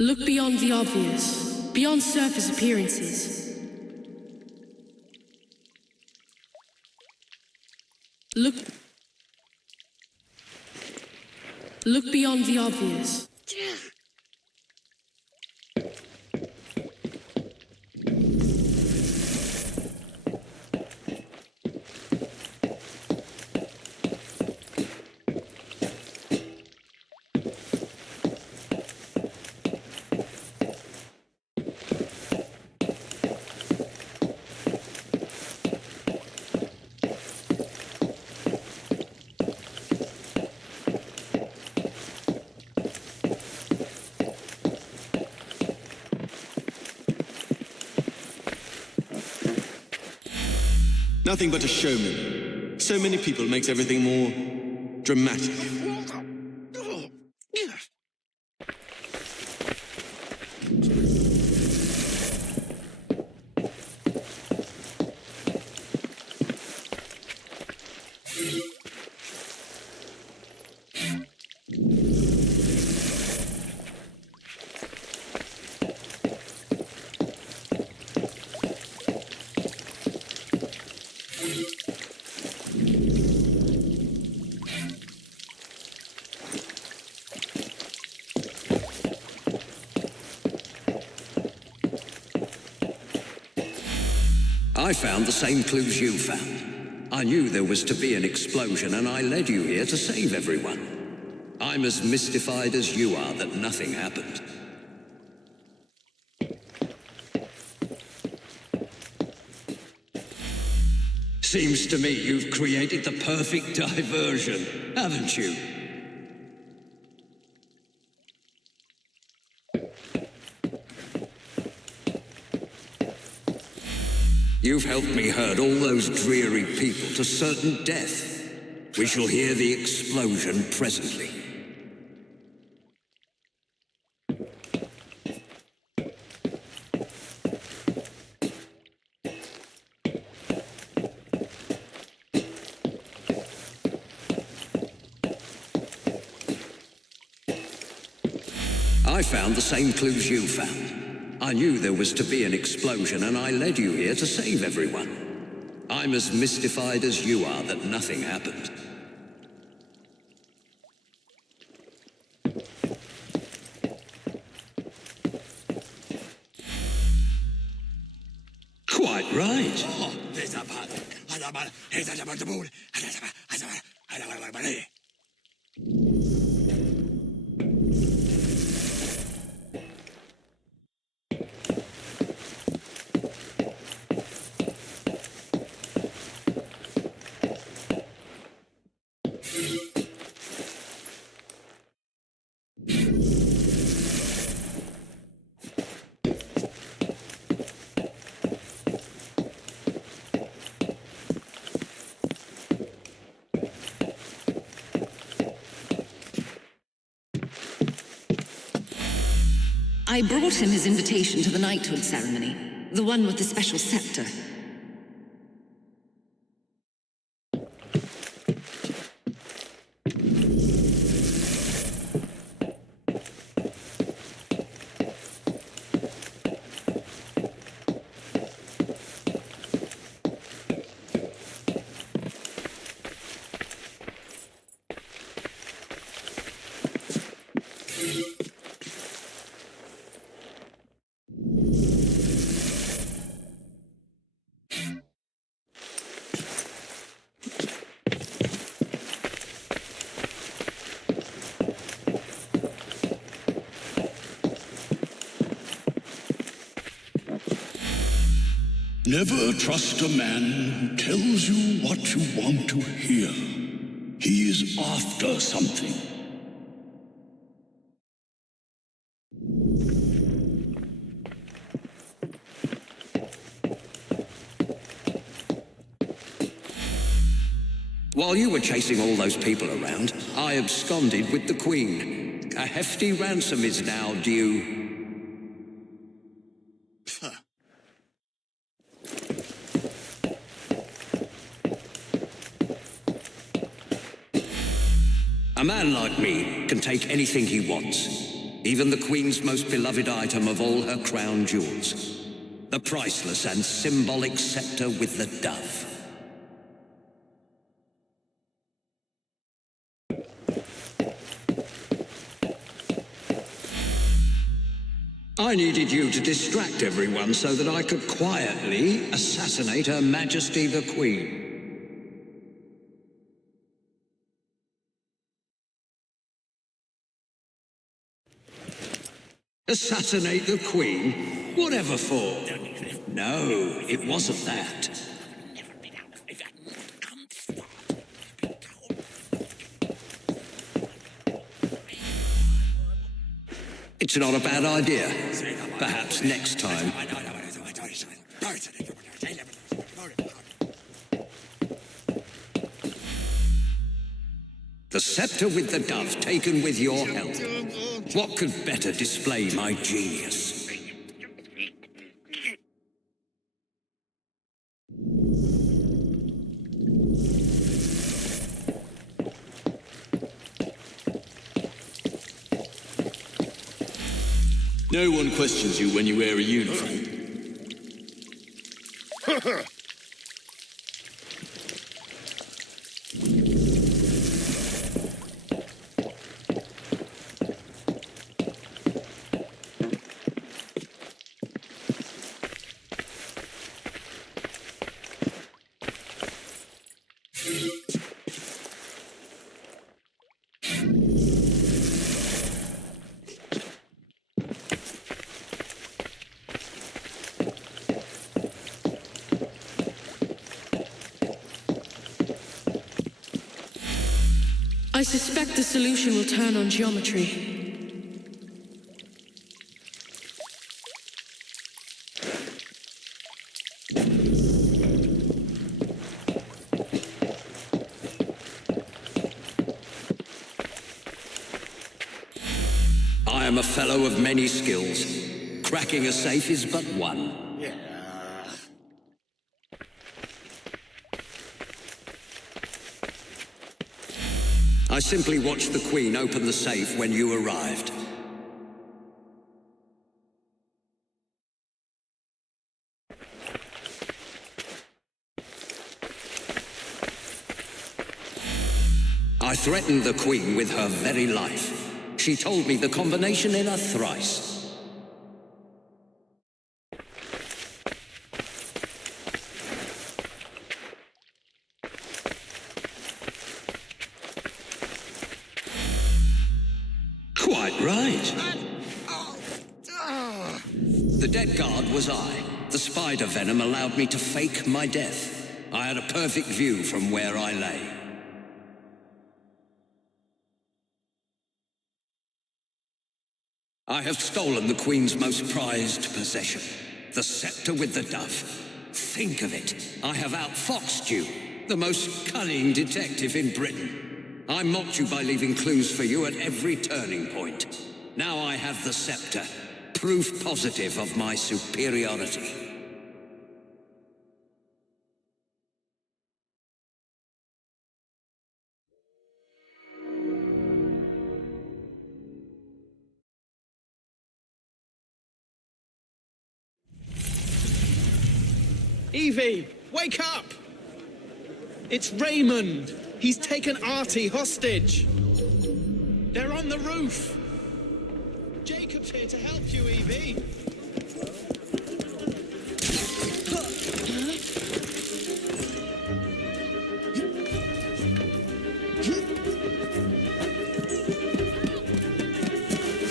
Look beyond the obvious, beyond surface appearances. Look beyond the obvious. Nothing but a showman. So many people makes everything more dramatic. I found the same clues you found. I knew there was to be an explosion, and I led you here to save everyone. I'm as mystified as you are that nothing happened. Seems to me you've created the perfect diversion, haven't you? You've helped me herd all those dreary people to certain death. We shall hear the explosion presently. I found the same clues you found. I knew there was to be an explosion, and I led you here to save everyone. I'm as mystified as you are that nothing happened. Quite right. I brought him his invitation to the knighthood ceremony, the one with the special scepter. Never trust a man who tells you what you want to hear. He is after something. While you were chasing all those people around, I absconded with the Queen. A hefty ransom is now due. A man like me can take anything he wants, even the Queen's most beloved item of all her crown jewels, the priceless and symbolic scepter with the dove. I needed you to distract everyone so that I could quietly assassinate Her Majesty the Queen. Assassinate the Queen? Whatever for? No, it wasn't that. It's not a bad idea. Perhaps next time. The scepter with the dove taken with your help. What could better display my genius? No one questions you when you wear a uniform. I suspect the solution will turn on geometry. I am a fellow of many skills. Cracking a safe is but one. I simply watched the Queen open the safe when you arrived. I threatened the Queen with her very life. She told me the combination in a thrice. Quite right. The dead guard was I. The spider venom allowed me to fake my death. I had a perfect view from where I lay. I have stolen the Queen's most prized possession, the scepter with the dove. Think of it. I have outfoxed you, the most cunning detective in Britain. I mocked you by leaving clues for you at every turning point. Now I have the scepter, proof positive of my superiority. Evie, wake up! It's Raymond. He's taken Artie hostage. They're on the roof. Jacob's here to help you, Evie.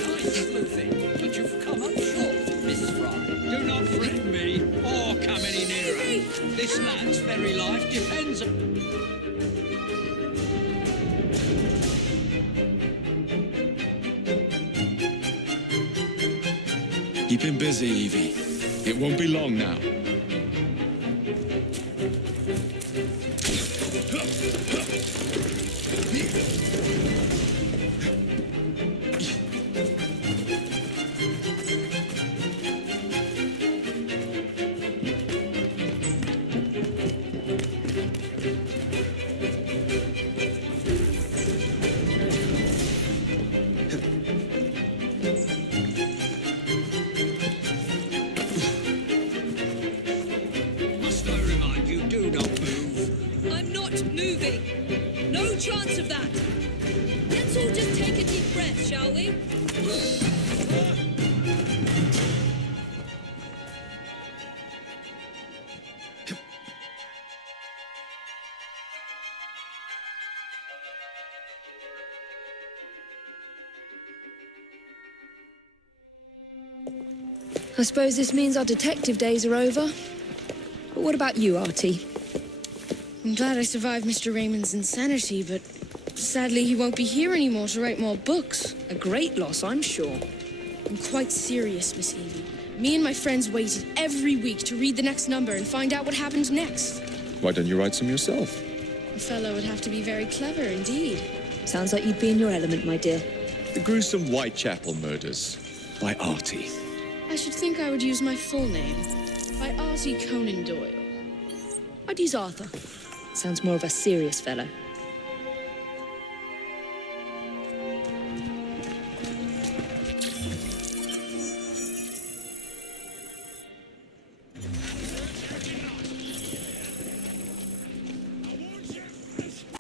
Nice sleuthing, but you've come up short, Mrs. Fry. Do not threaten me or come any nearer. This lad's very life depends on... Keep him busy, Evie. It won't be long now. moving! No chance of that! Let's all just take a deep breath, shall we? I suppose this means our detective days are over. But what about you, Artie? I'm glad I survived Mr. Raymond's insanity, but sadly he won't be here anymore to write more books. A great loss, I'm sure. I'm quite serious, Miss Evie. Me and my friends waited every week to read the next number and find out what happened next. Why don't you write some yourself? A fellow would have to be very clever indeed. Sounds like you'd be in your element, my dear. The gruesome Whitechapel murders by Artie. I should think I would use my full name. By Artie Conan Doyle. I'd use Arthur. Sounds more of a serious fellow.